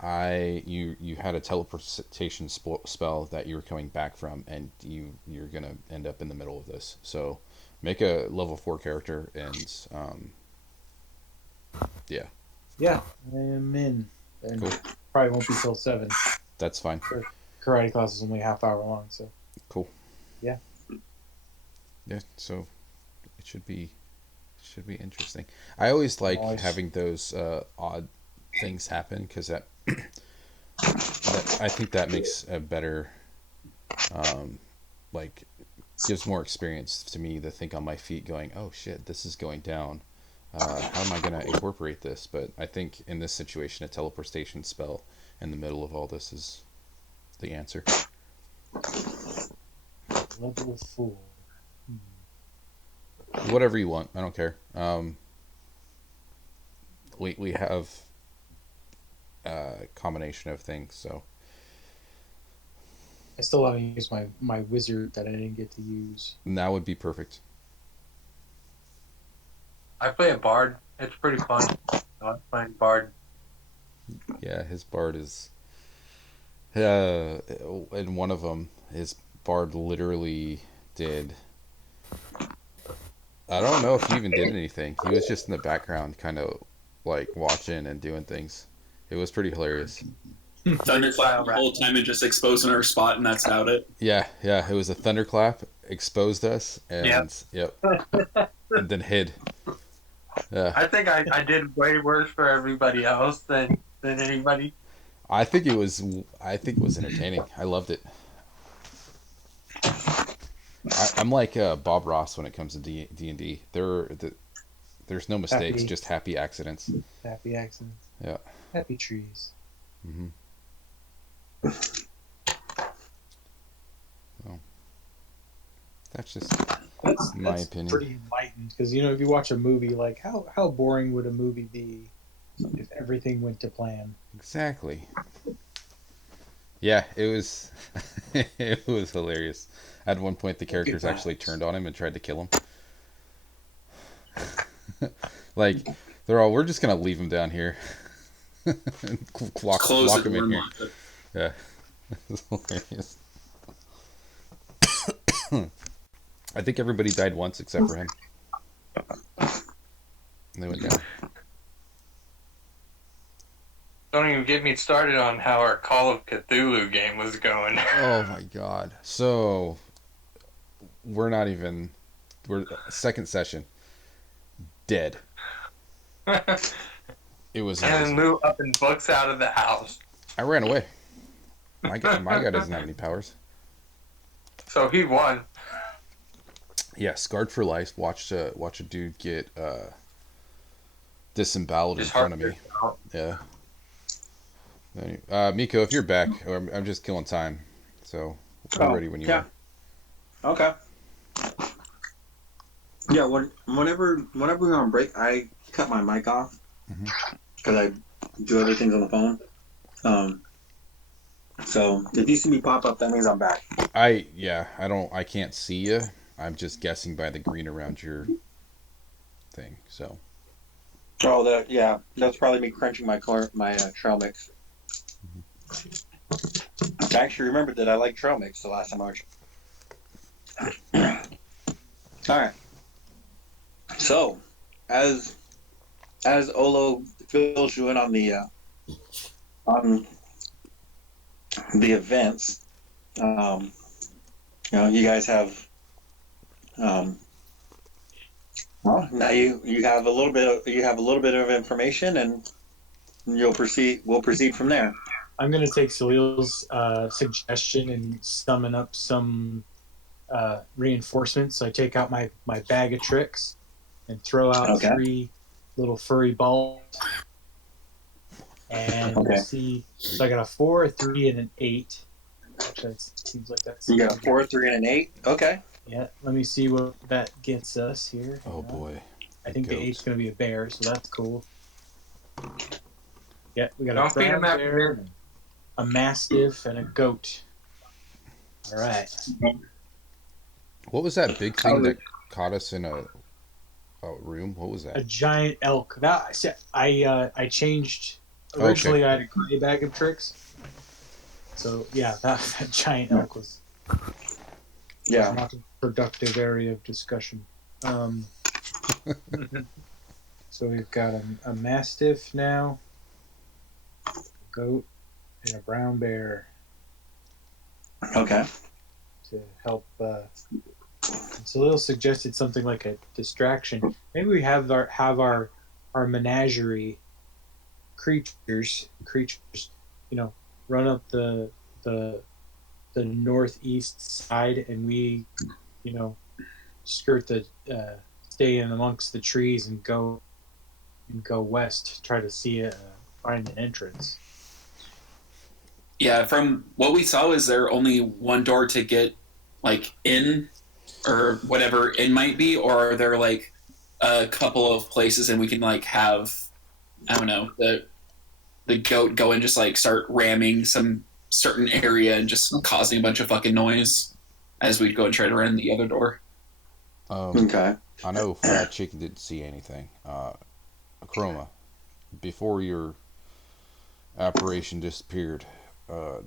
you had a teleportation spell that you were coming back from, and you're gonna end up in the middle of this. So make a level 4 character, and yeah. Yeah, I am in. And Cool. probably won't be till 7. That's fine. Karate class is only a half hour long, so. Cool. Yeah. Yeah. So it should be interesting. I always like having those odd things happen, because that I think that makes a better like gives more experience to me to think on my feet going, oh shit, this is going down. How am I going to incorporate this? But I think in this situation, a teleportation spell in the middle of all this is the answer. Level 4. Whatever you want, I don't care. We have a combination of things, so I still haven't used my wizard that I didn't get to use. now would be perfect. I play a bard. It's pretty fun. I like playing bard. Yeah, his bard is. In one of them, his bard literally did. I don't know if he even did anything. He was just in the background, kind of like watching and doing things. It was pretty hilarious. Thunderclap the whole time and just exposing our spot, and that's about it. Yeah. It was a thunderclap, exposed us, and yep, and then hid. Yeah. I think I did way worse for everybody else than anybody. I think it was entertaining. I loved it. I'm like Bob Ross when it comes to D&D. There's no mistakes, just happy accidents. Happy accidents. Yeah. Happy trees. Mm-hmm. Well, that's just That's in my opinion. pretty enlightened because if you watch a movie, like how boring would a movie be if everything went to plan? Exactly. Yeah, it was it was hilarious. At one point, the characters actually turned on him and tried to kill him. Like, we're just gonna leave him down here. Close Lock the him door in and here. lock it. Yeah, it was hilarious. I think everybody died once except for him. And they went down. Don't even get me started on how our Call of Cthulhu game was going. Oh my god. So, we're second session. Dead. It was And amazing. move up and books out of the house. I ran away. My guy doesn't have any powers. So he won. Yeah, scarred for life. Watch a dude get disemboweled in front of me. Yeah. Anyway, Miko, if you're back, I'm just killing time, so we're ready when you are. Okay. Yeah, whenever we're on break, I cut my mic off because I do other things on the phone. So if you see me pop up, that means I'm back. I can't see you. I'm just guessing by the green around your thing. So. Oh, that's probably me crunching my trail mix. I actually remembered that I like trail mix the last time I was. All right. So, as Olo fills you in on the events, you guys have well, now you have a little bit of information, and we'll proceed from there. I'm going to take Salil's suggestion and summon up some reinforcements. So I take out my bag of tricks and throw out 3 little furry balls. And we'll see. So I got a 4, a 3, and an 8. Actually, it seems like that's... You got a 4, 3, and an 8? Okay. Yeah, let me see what that gets us here. Oh, boy. I think the 8's going to be a bear, so that's cool. Yeah, we got Don't a brown feed him bear, a mastiff, and a goat. All right. What was that big thing that caught us in a room? What was A that? giant elk. I changed. Originally, I had a gray bag of tricks. So yeah, that giant elk was not a productive area of discussion. So we've got a mastiff now, a goat, and a brown bear. Okay. To help. Salil suggested something like a distraction. Maybe we have our menagerie creatures, run up the northeast side, and we, skirt the stay in amongst the trees and go west, try to find an entrance. Yeah, from what we saw, is there only one door to get in, or whatever it might be, or are there a couple of places and we can have, I don't know, the goat go and just start ramming some certain area and just causing a bunch of fucking noise as we go and try to run the other door. Okay. I know Fried Chicken didn't see anything. Chroma, before your apparition disappeared,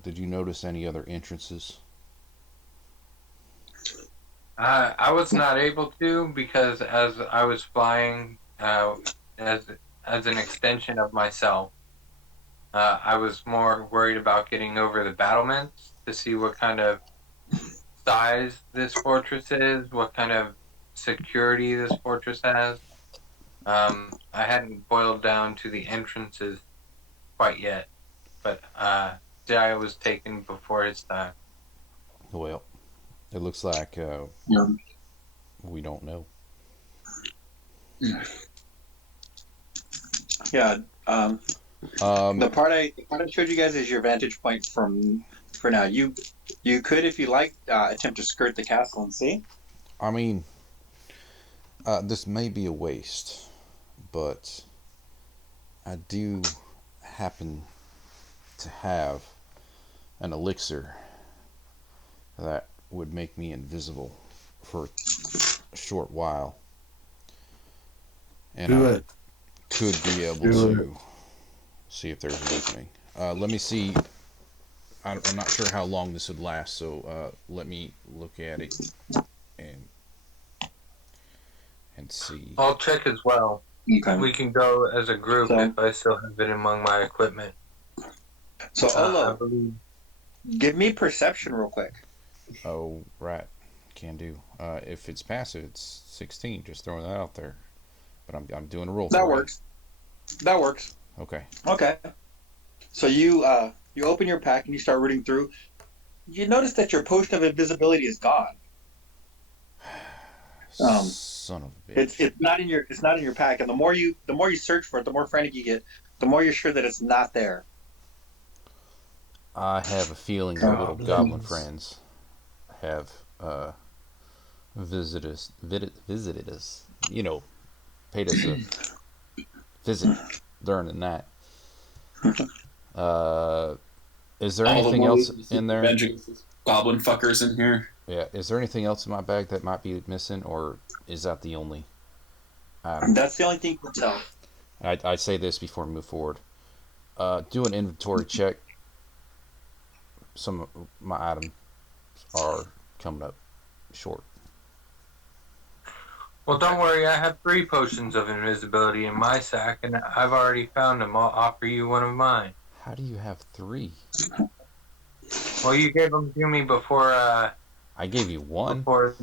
did you notice any other entrances? I was not able to because as I was flying as an extension of myself, I was more worried about getting over the battlements to see what kind of size this fortress is, what kind of security this fortress has. I hadn't boiled down to the entrances quite yet, but Jaya was taken before his time. Well, it looks like we don't know. Yeah. The part I showed you guys is your vantage point for now. You could, if you like, attempt to skirt the castle and see. I mean, This may be a waste, but I do happen to have an elixir that would make me invisible for a short while. And Do I it. could be able Do to see if there's an opening. Let me see. I'm not sure how long this would last, so let me look at it and see. I'll check as well. Okay. We can go as a group So- if I still have it among my equipment. So, I Olo, believe. give me perception real quick. Oh, right. Can do. If it's passive, it's 16. Just throwing that out there. But I'm doing a roll. That for you. works. That works. Okay. Okay. So you open your pack and you start rooting through. You notice that your potion of invisibility is gone. Son of a bitch. It's not in your pack, and the more you search for it, the more frantic you get, the more you're sure that it's not there. I have a feeling the little Goblins. goblin friends have visited us. You know, paid us a visit during the night. Is there anything else in there? Goblin fuckers in here. Yeah. Is there anything else in my bag that might be missing, or is that the only item? That's the only thing you can tell. I say this before we move forward. Do an inventory check. Some of my items are coming up short. Well, don't worry. I have 3 potions of invisibility in my sack, and I've already found them. I'll offer you one of mine. How do you have 3? Well, you gave them to me before. I gave you 1, Before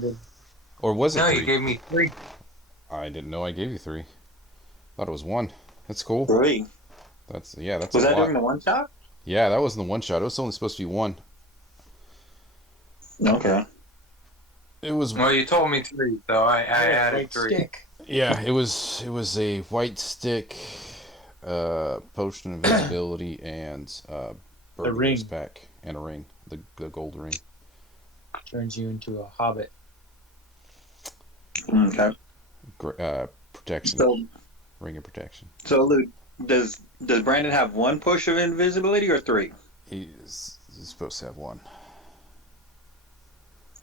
or was it no, 3? you gave me 3. I didn't know I gave you 3. Thought it was 1. That's cool. Really? That's Was a that lot. during the one shot? Yeah, that wasn't the one shot. It was only supposed to be 1. Okay. It was. Well, you told me 3, so I added White 3. stick. Yeah, it was a white stick, potion of invisibility, and burglar's ring. pack, and a ring, the gold ring. Turns you into a hobbit. Okay. Protection, So, ring of protection. so Luke, does Brandon have 1 push of invisibility or 3? He's supposed to have 1.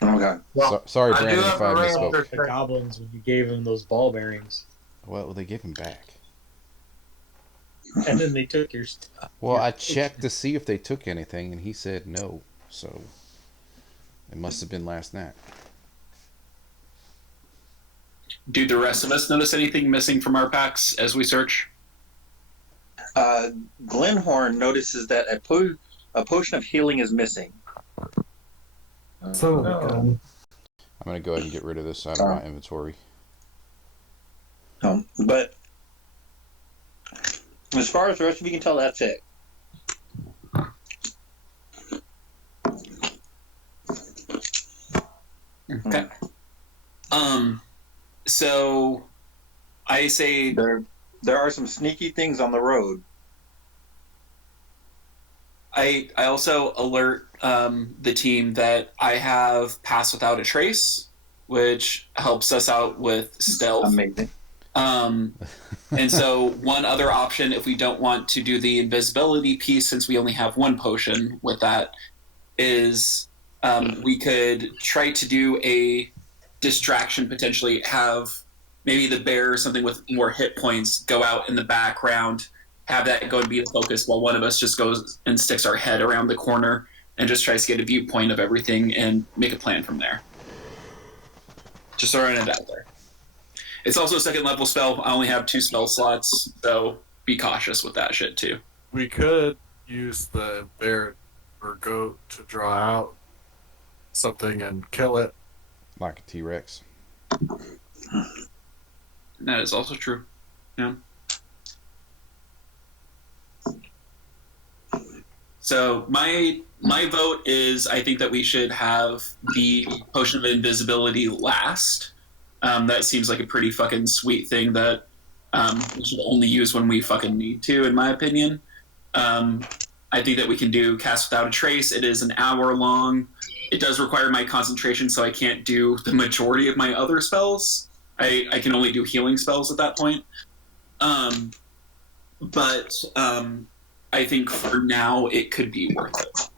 Okay. Well, Sorry, I do Brandon, have if I a ring of misspoke. The protection. goblins when you gave them those ball bearings, Well, they gave him back. and then they took your stuff. Well, I checked to see if they took anything, and he said no. So it must have been last night. Do the rest of us notice anything missing from our packs as we search? Glenhorn notices that a potion of healing is missing. Son of a gun. I'm gonna go ahead and get rid of this out of my inventory. But as far as the rest of you can tell, that's it. Okay. So I say There are some sneaky things on the road. I also alert the team that I have Pass Without a Trace, which helps us out with stealth. Amazing. And so one other option, if we don't want to do the invisibility piece, since we only have 1 potion with that, is we could try to do a distraction, potentially have maybe the bear or something with more hit points go out in the background, have that go and be the focus while one of us just goes and sticks our head around the corner and just tries to get a viewpoint of everything and make a plan from there. Just throwing it out there. It's also a 2nd level spell. I only have 2 spell slots, so be cautious with that shit too. We could use the bear or goat to draw out something and kill it. Like a T-Rex. That is also true. Yeah. So my vote is I think that we should have the potion of invisibility last. That seems like a pretty fucking sweet thing that we should only use when we fucking need to, in my opinion. I think that we can do Cast Without a Trace. It is an hour long. It does require my concentration, so I can't do the majority of my other spells. I can only do healing spells at that point. But I think for now it could be worth it.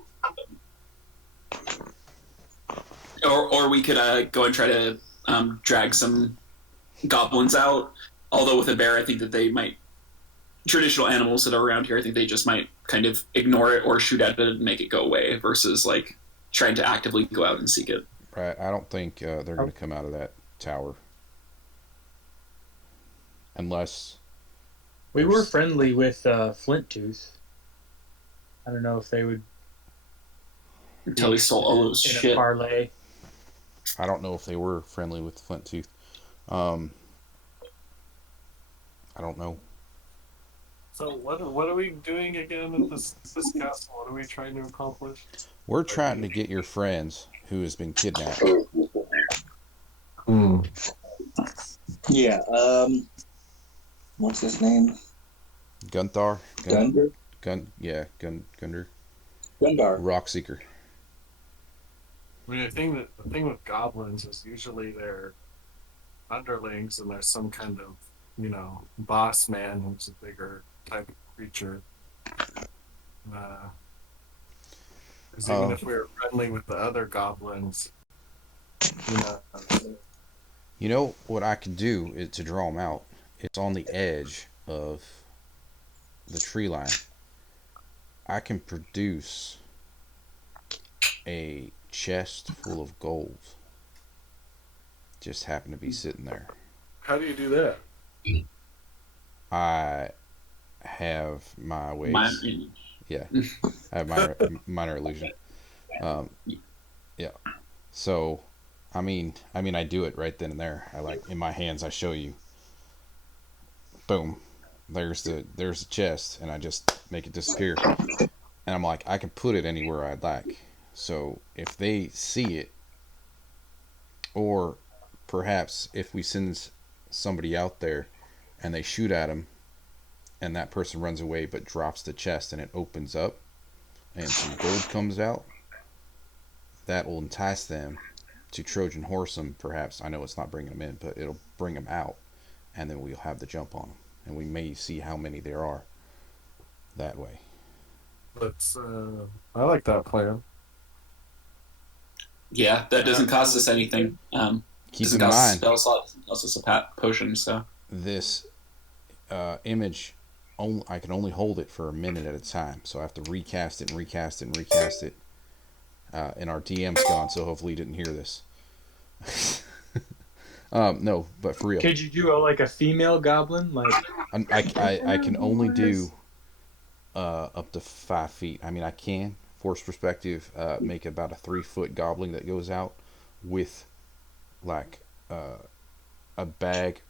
Or we could go and try to drag some goblins out. Although with a bear, I think that they might. Traditional animals that are around here, I think they just might kind of ignore it or shoot at it and make it go away versus like trying to actively go out and seek it. Right. I don't think they're going to come out of that tower. Unless. We were friendly with Flint Tooth. I don't know if they would. Until he stole all those in shit. A parlay. I don't know if they were friendly with Flint Tooth. I don't know. So what are we doing again at this castle? What are we trying to accomplish? We're trying to get your friends who has been kidnapped. Yeah. What's his name? Gunthar? Gunder? Gundar. Gundar. Rockseeker. I mean, I think that the thing with goblins is usually they're underlings, and there's some kind of, boss man who's a bigger type of creature. Because even if we were friendly with the other goblins, You know what I can do is to draw them out. It's on the edge of the tree line. I can produce a chest full of gold. Just happen to be sitting there. how do you do that? I have my ways. Yeah, I have minor illusion. Yeah. So, I mean, I do it right then and there. I in my hands. I show you. Boom. There's the chest, and I just make it disappear. And I'm like, I can put it anywhere I'd like. So if they see it, or perhaps if we send somebody out there and they shoot at him, and that person runs away but drops the chest and it opens up and some gold comes out, that will entice them to Trojan horse them, perhaps. I know it's not bringing them in, but it'll bring them out, and then we'll have the jump on them, and we may see how many there are that way. I like that plan. Yeah, that doesn't cost us anything. Keep in mind, spell slot, also a potion. So this image, I can only hold it for a minute at a time, so I have to recast it and recast it and recast it. And our DM's gone, so hopefully you didn't hear this. No, but for real. Could you do a female goblin? I can only do up to 5 feet. I mean, I can, force perspective, make about a 3-foot goblin that goes out with a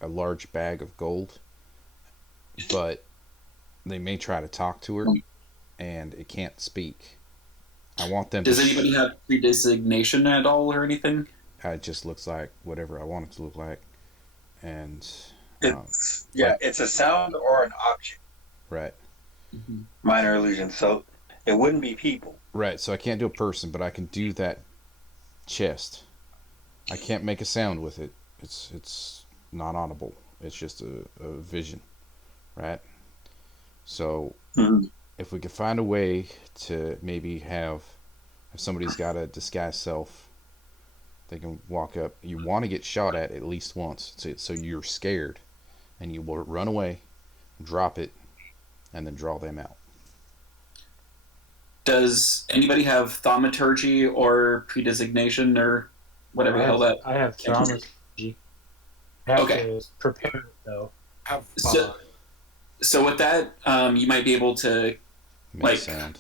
large bag of gold. But they may try to talk to her, and it can't speak. I want them. Does anybody have predesignation at all or anything? It just looks like whatever I want it to look like, and it's a sound or an object. Right. Mm-hmm. Minor illusion, so it wouldn't be people. Right. So I can't do a person, but I can do that chest. I can't make a sound with it. It's not audible. It's just a vision, right? So if we could find a way to maybe have, if somebody's got a disguised self, they can walk up. You want to get shot at least once, so you're scared, and you will run away, drop it, and then draw them out. Does anybody have thaumaturgy or predesignation or whatever the hell that? I have thaumaturgy. I have to prepare it, though. Have fun. So with that, you might be able to Make sound.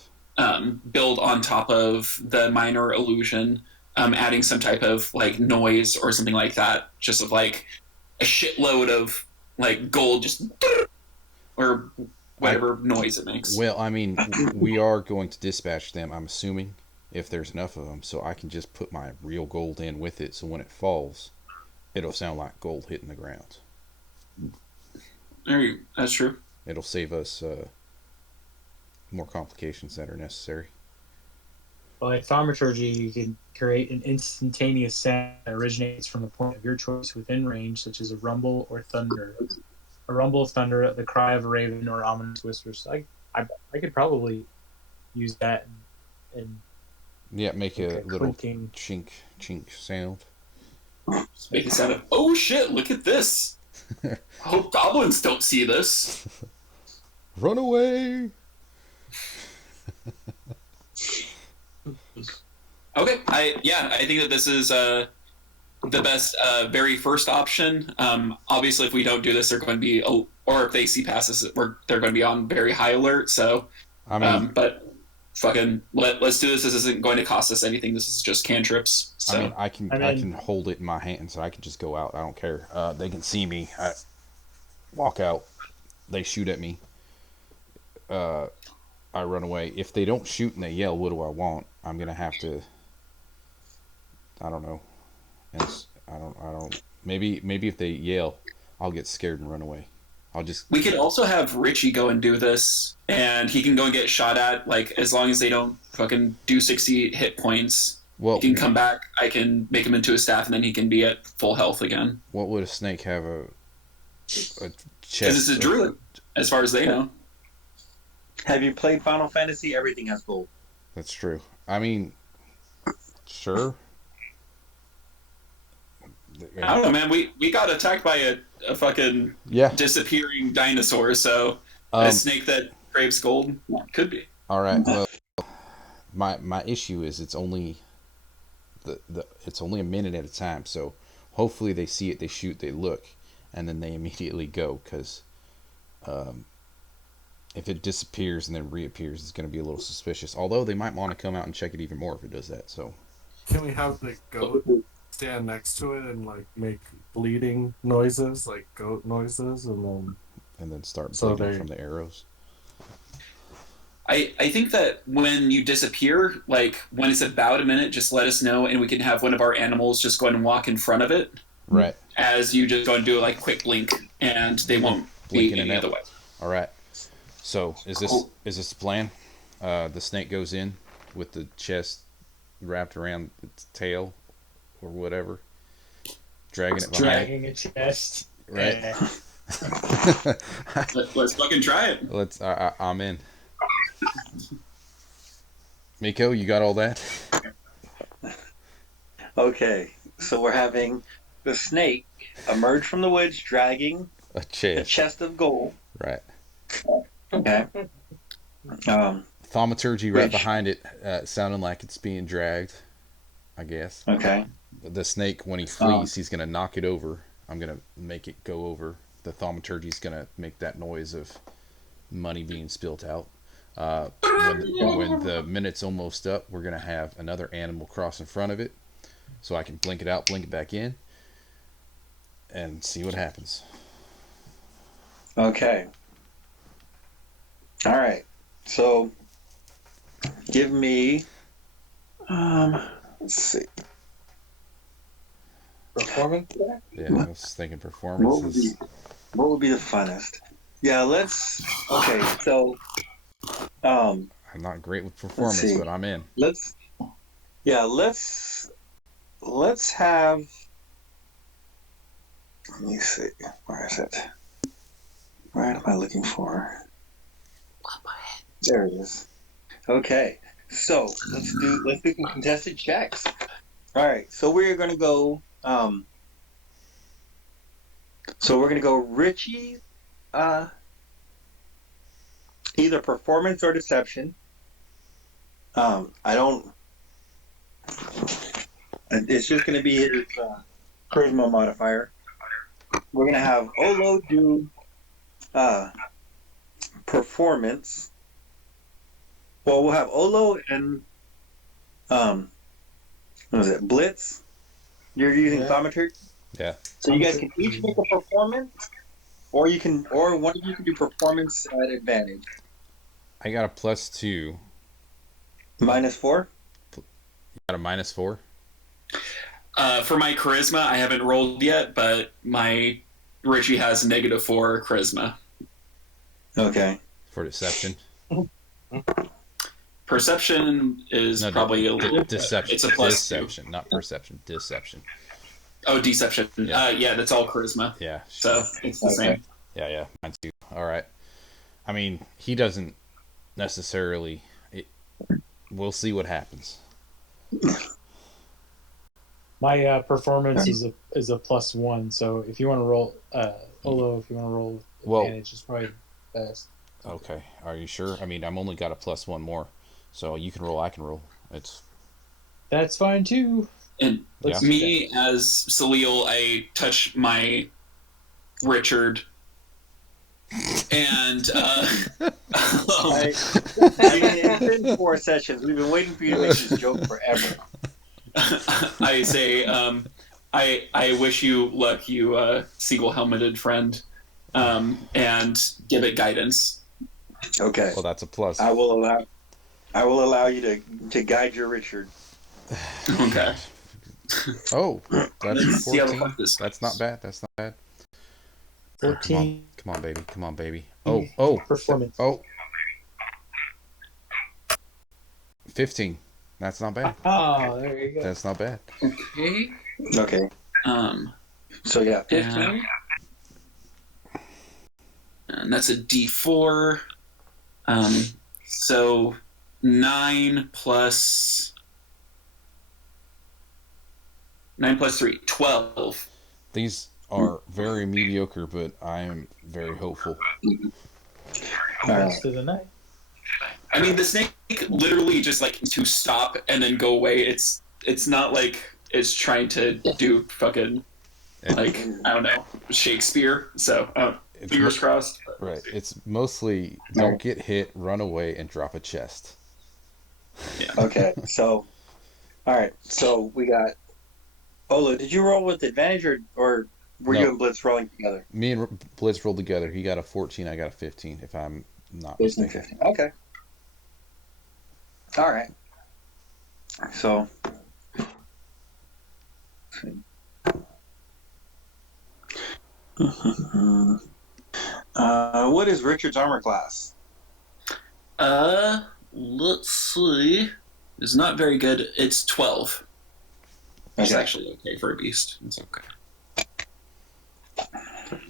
Build on top of the minor illusion, adding some type of noise or something like that, just of a shitload of gold, just or whatever noise it makes. Well, I mean, we are going to dispatch them, I'm assuming, if there's enough of them, so I can just put my real gold in with it, so when it falls, it'll sound like gold hitting the ground. That's true. It'll save us more complications that are necessary. Well, thaumaturgy, you create an instantaneous sound that originates from the point of your choice within range, such as a rumble or thunder. A rumble of thunder, the cry of a raven, or ominous whispers. So I could probably use that and Yeah, make a little clinking. chink sound. Just make it sound of, oh shit, look at this. I hope goblins don't see this. Run away! Okay, I think that this is the best very first option. Obviously, if we don't do this, they're going to be, or if they see passes, they're going to be on very high alert. So, I mean, but fucking let's do this. This isn't going to cost us anything. This is just cantrips. So. I mean, I can hold it in my hand, so I can just go out. I don't care. They can see me. I walk out. They shoot at me. I run away. If they don't shoot and they yell, what do I want? I'm gonna have to. I don't know. And I don't. Maybe if they yell, I'll get scared and run away. We could also have Richie go and do this, and he can go and get shot at. Like, as long as they don't fucking do 60 hit points, he can come back. I can make him into a staff, and then he can be at full health again. What would a snake have a chest? Because it's a druid, as far as they know. Have you played Final Fantasy? Everything has gold. That's true. I mean, sure. I don't know, man. We got attacked by a fucking disappearing dinosaur, so a snake that craves gold could be. All right. Well, my issue is it's only it's only a minute at a time. So hopefully they see it, they shoot, they look, and then they immediately go. Because if it disappears and then reappears, it's going to be a little suspicious. Although they might want to come out and check it even more if it does that. So can we have the goat stand next to it and like make bleeding noises, like goat noises, and then start bleeding from the arrows? I think that when you disappear, like when it's about a minute, just let us know, and we can have one of our animals just go and walk in front of it. Right. As you just go and do like quick blink, and they won't blink any other way. All right. So is this the plan? The snake goes in with the chest wrapped around its tail or whatever, dragging it behind. Dragging a chest. Right. Let's fucking try it. I'm in. Miko, you got all that? Okay, so we're having the snake emerge from the woods, dragging a chest of gold. Right. Okay. Thaumaturgy right behind it, sounding like it's being dragged, I guess. Okay. The snake, when he flees, he's going to knock it over. I'm going to make it go over. The thaumaturgy's going to make that noise of money being spilt out. When the minute's almost up, we're going to have another animal cross in front of it, so I can blink it out, blink it back in, and see what happens. Okay. All right. So, give me. Let's see. Performance? Yeah, I was thinking performances. What would be the funnest? Yeah, let's. Okay, so. I'm not great with performance, but I'm in. Let's have. Let me see. Where is it? Where am I looking for? There it is. Okay, so let's do some contested checks. All right, so we're gonna go. So we're gonna go Richie. Either performance or deception. It's just going to be his charisma modifier. We're going to have Olo do performance. Well, we'll have Olo and what was it? Blitz. You're using thaumaturgy. Yeah. So you guys can each make a performance, or one of you can do performance at advantage. I got a +2. -4? You got a -4? For my charisma, I haven't rolled yet, but my Richie has -4 charisma. Okay. For deception? Perception is No, probably a little. deception. It's a +2. Deception, not perception. Deception. Oh, deception. Yeah, that's all charisma. Yeah. So it's the same. Yeah. Mine too. All right. I mean, he doesn't necessarily. We'll see what happens. My performance is a +1, so if you want to roll, Olo, if you want to roll with advantage, is probably best. Okay, are you sure? I mean, I'm only got a +1 more, so you can roll, I can roll. That's fine too. And me as Salil, I touch my Richard, and it's been 4 sessions. We've been waiting for you to make this joke forever. I say, I wish you luck, you seagull helmeted friend, and give it guidance. Okay. Well, that's a plus. I will allow you to guide your Richard. Okay. Oh, that's See how 14. this That's not bad. That's not bad. 14. Come on, baby. Come on, baby. Oh. Performance. Oh. 15. That's not bad. Oh, there you go. That's not bad. Okay. Okay. So yeah, 15. And that's a D4. So 9 plus 3, 12. These are very mediocre, but I am very hopeful. Rest of the night. I mean, the snake literally just like to stop and then go away. It's not like it's trying to do fucking like, I don't know, Shakespeare. So fingers crossed. Right. It's mostly don't get hit, run away, and drop a chest. Yeah. Okay. So, all right. So we got Olo. Did you roll with advantage or were you and Blitz rolling together? Me and Blitz rolled together. He got a 14. I got a 15. If I'm not mistaken. 15. Okay. All right. So. What is Richard's armor class? Let's see. It's not very good. It's 12. It's actually okay for a beast. It's okay.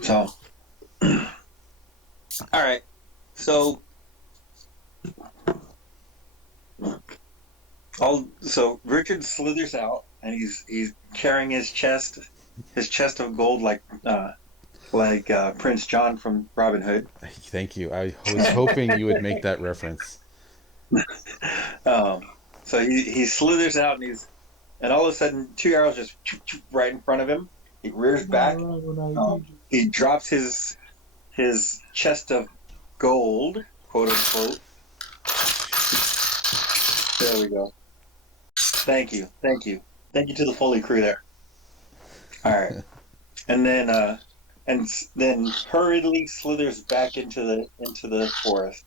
So. All right. So. So Richard slithers out, and he's carrying his chest of gold like Prince John from Robin Hood. Thank you. I was hoping you would make that reference. So he slithers out, and all of a sudden 2 arrows just right in front of him. He rears back. He drops his chest of gold, quote unquote. There we go. Thank you to the Foley crew there. All right, and then hurriedly slithers back into the forest,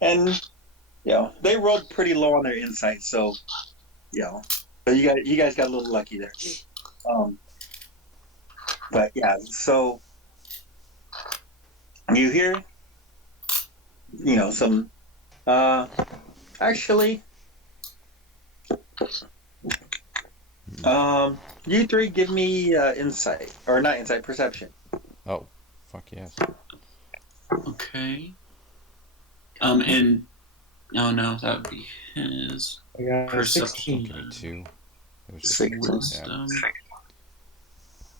and they rolled pretty low on their insight, so but you guys got a little lucky there. But yeah, so you hear some actually. You three give me insight, or not insight, perception. Oh, fuck yes. Okay. And no, that would be his. I got Perception. 16. Give me 2. It was just, 16. Wisdom.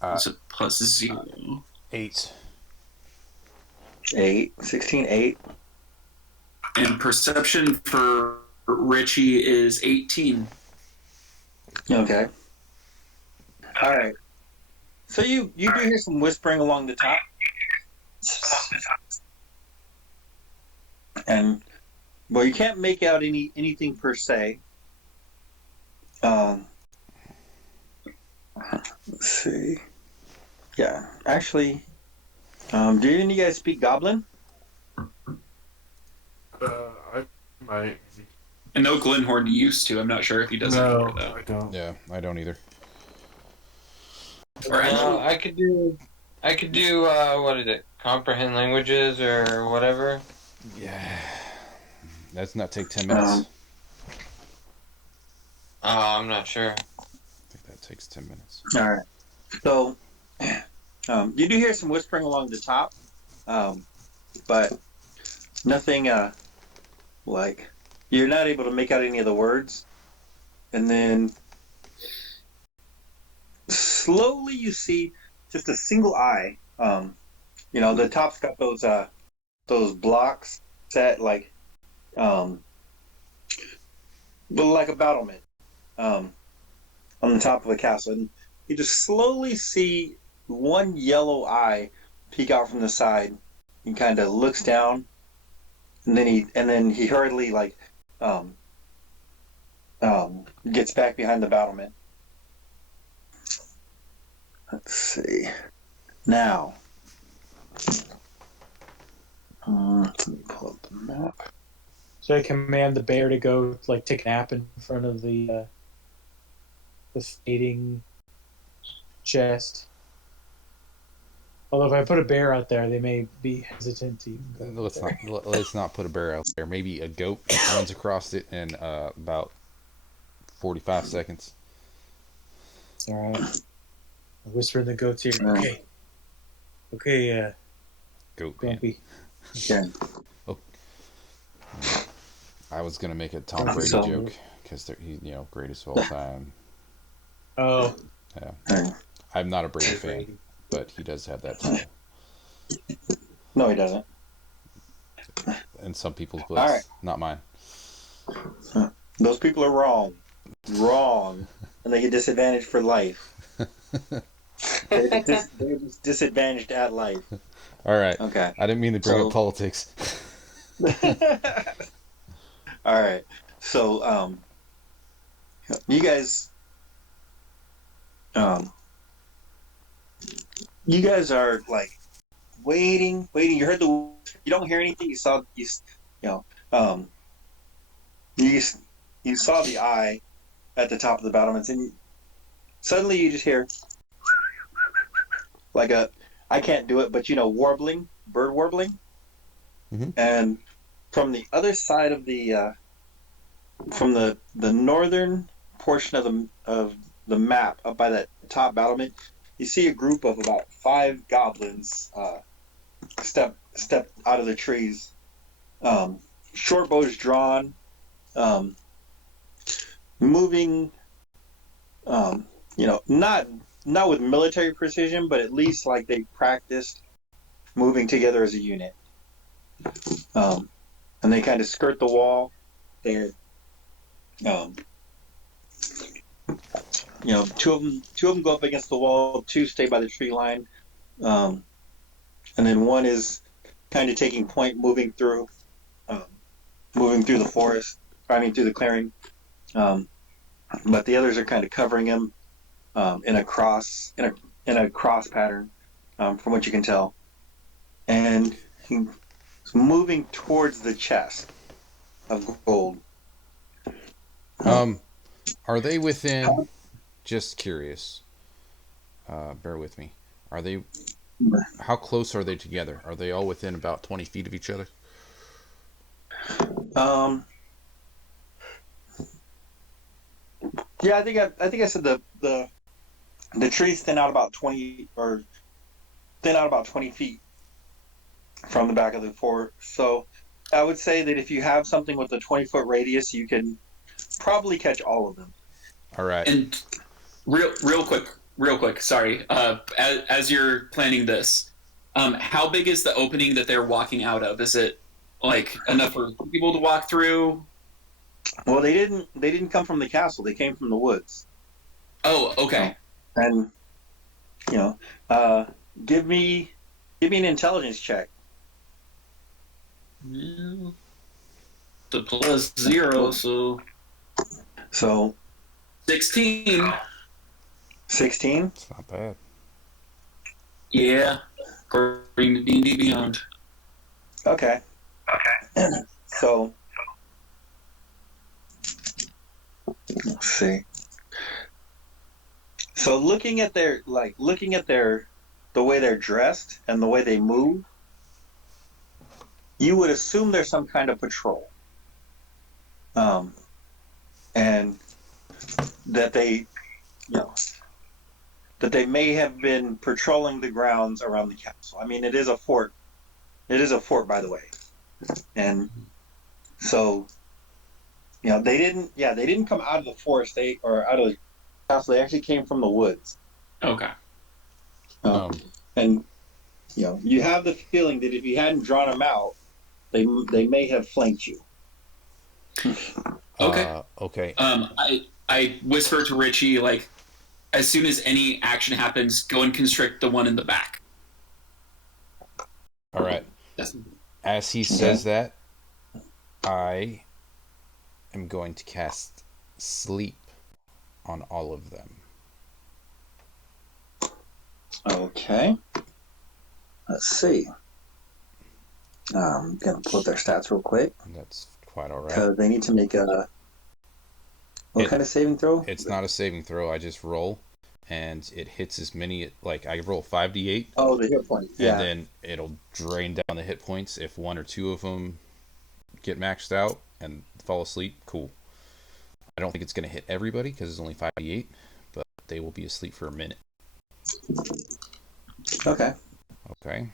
It's a +0. 8. 8. 16, 8. And perception for Richie is 18. Okay. All right. So you do hear some whispering along the top, and well, you can't make out anything per se. Let's see. Yeah, actually, do any of you guys speak Goblin? I might. I know Glenhorn used to. I'm not sure if he does anymore, though. I don't. Yeah, I don't either. Or I know I could do what is it? Comprehend languages or whatever. Yeah. Doesn't that take 10 minutes? I'm not sure. I think that takes 10 minutes. All right. So, you do hear some whispering along the top, but nothing like you're not able to make out any of the words. And then slowly you see just a single eye. The top's got those blocks set but like a battlement on the top of a castle. And you just slowly see one yellow eye peek out from the side. He kind of looks down, and then he hurriedly gets back behind the battlement. Let's see. Now, let me pull up the map. So I command the bear to go take a nap in front of the fading chest. Although if I put a bear out there, they may be hesitant to even go. Let's not put a bear out there. Maybe a goat runs across it in about 45 seconds. All right. I whisper in the goat's ear. Okay. Goat Grumpy. Okay. I was gonna make a Tom Brady joke because he's greatest of all time. Oh. Yeah. I'm not a Brady fan, but he does have that title. No, he doesn't. In some people's books, All right. Not mine. Those people are wrong, and they get disadvantaged for life. They're just disadvantaged at life. All right. Okay. I didn't mean to bring up politics. All right. So, you guys are waiting. You heard you don't hear anything. You saw you saw the eye at the top of the battlements, and suddenly you just hear I can't do it, but warbling, bird warbling. Mm-hmm. And from the other side of from the northern portion of the map, up by that top battlement, you see a group of about 5 goblins step out of the trees. Short bows drawn, moving. Not with military precision, but at least they practiced moving together as a unit. And they kind of skirt the wall. They're, two of them go up against the wall. 2 stay by the tree line, and then one is kind of taking point, moving through the forest. Through the clearing. But the others are kind of covering him in a cross pattern, from what you can tell, and he's moving towards the chest of gold. Are they within? Just curious. Bear with me. Are they? How close are they together? Are they all within about 20 feet of each other? Yeah, I think I said the trees thin out about 20 feet from the back of the fort. So I would say that if you have something with a 20-foot radius, you can probably catch all of them. All right. And real quick. Sorry. As you're planning this, how big is the opening that they're walking out of? Is it enough for people to walk through? Well, they didn't come from the castle. They came from the woods. Oh, okay. And give me an intelligence check. Yeah. The +0, so 16. 16? It's not bad. Yeah, according to D&D Beyond. Okay. So let's see. So looking at the way they're dressed and the way they move, you would assume there's some kind of patrol. And that they, you know, that they may have been patrolling the grounds around the castle. I mean, it is a fort. It is a fort, by the way, and so they didn't. Yeah, they didn't come out of the forest. Or out of the castle. They actually came from the woods. Okay. And you have the feeling that if you hadn't drawn them out, they may have flanked you. Okay. Okay. I whisper to Richie, like, as soon as any action happens, go and constrict the one in the back. All right. That's, As he says that, I am going to cast sleep on all of them. Okay. Let's see. I'm gonna pull up their stats real quick That's quite all right. because they need to make a. What kind of saving throw? It's not a saving throw. I just roll, and it hits as many. Like I roll 5d8. Oh, the hit points. Yeah. And then it'll drain down the hit points if one or two of them get maxed out and fall asleep. Cool. I don't think it's going to hit everybody because it's only 5d8, but they will be asleep for a minute. Okay. Okay.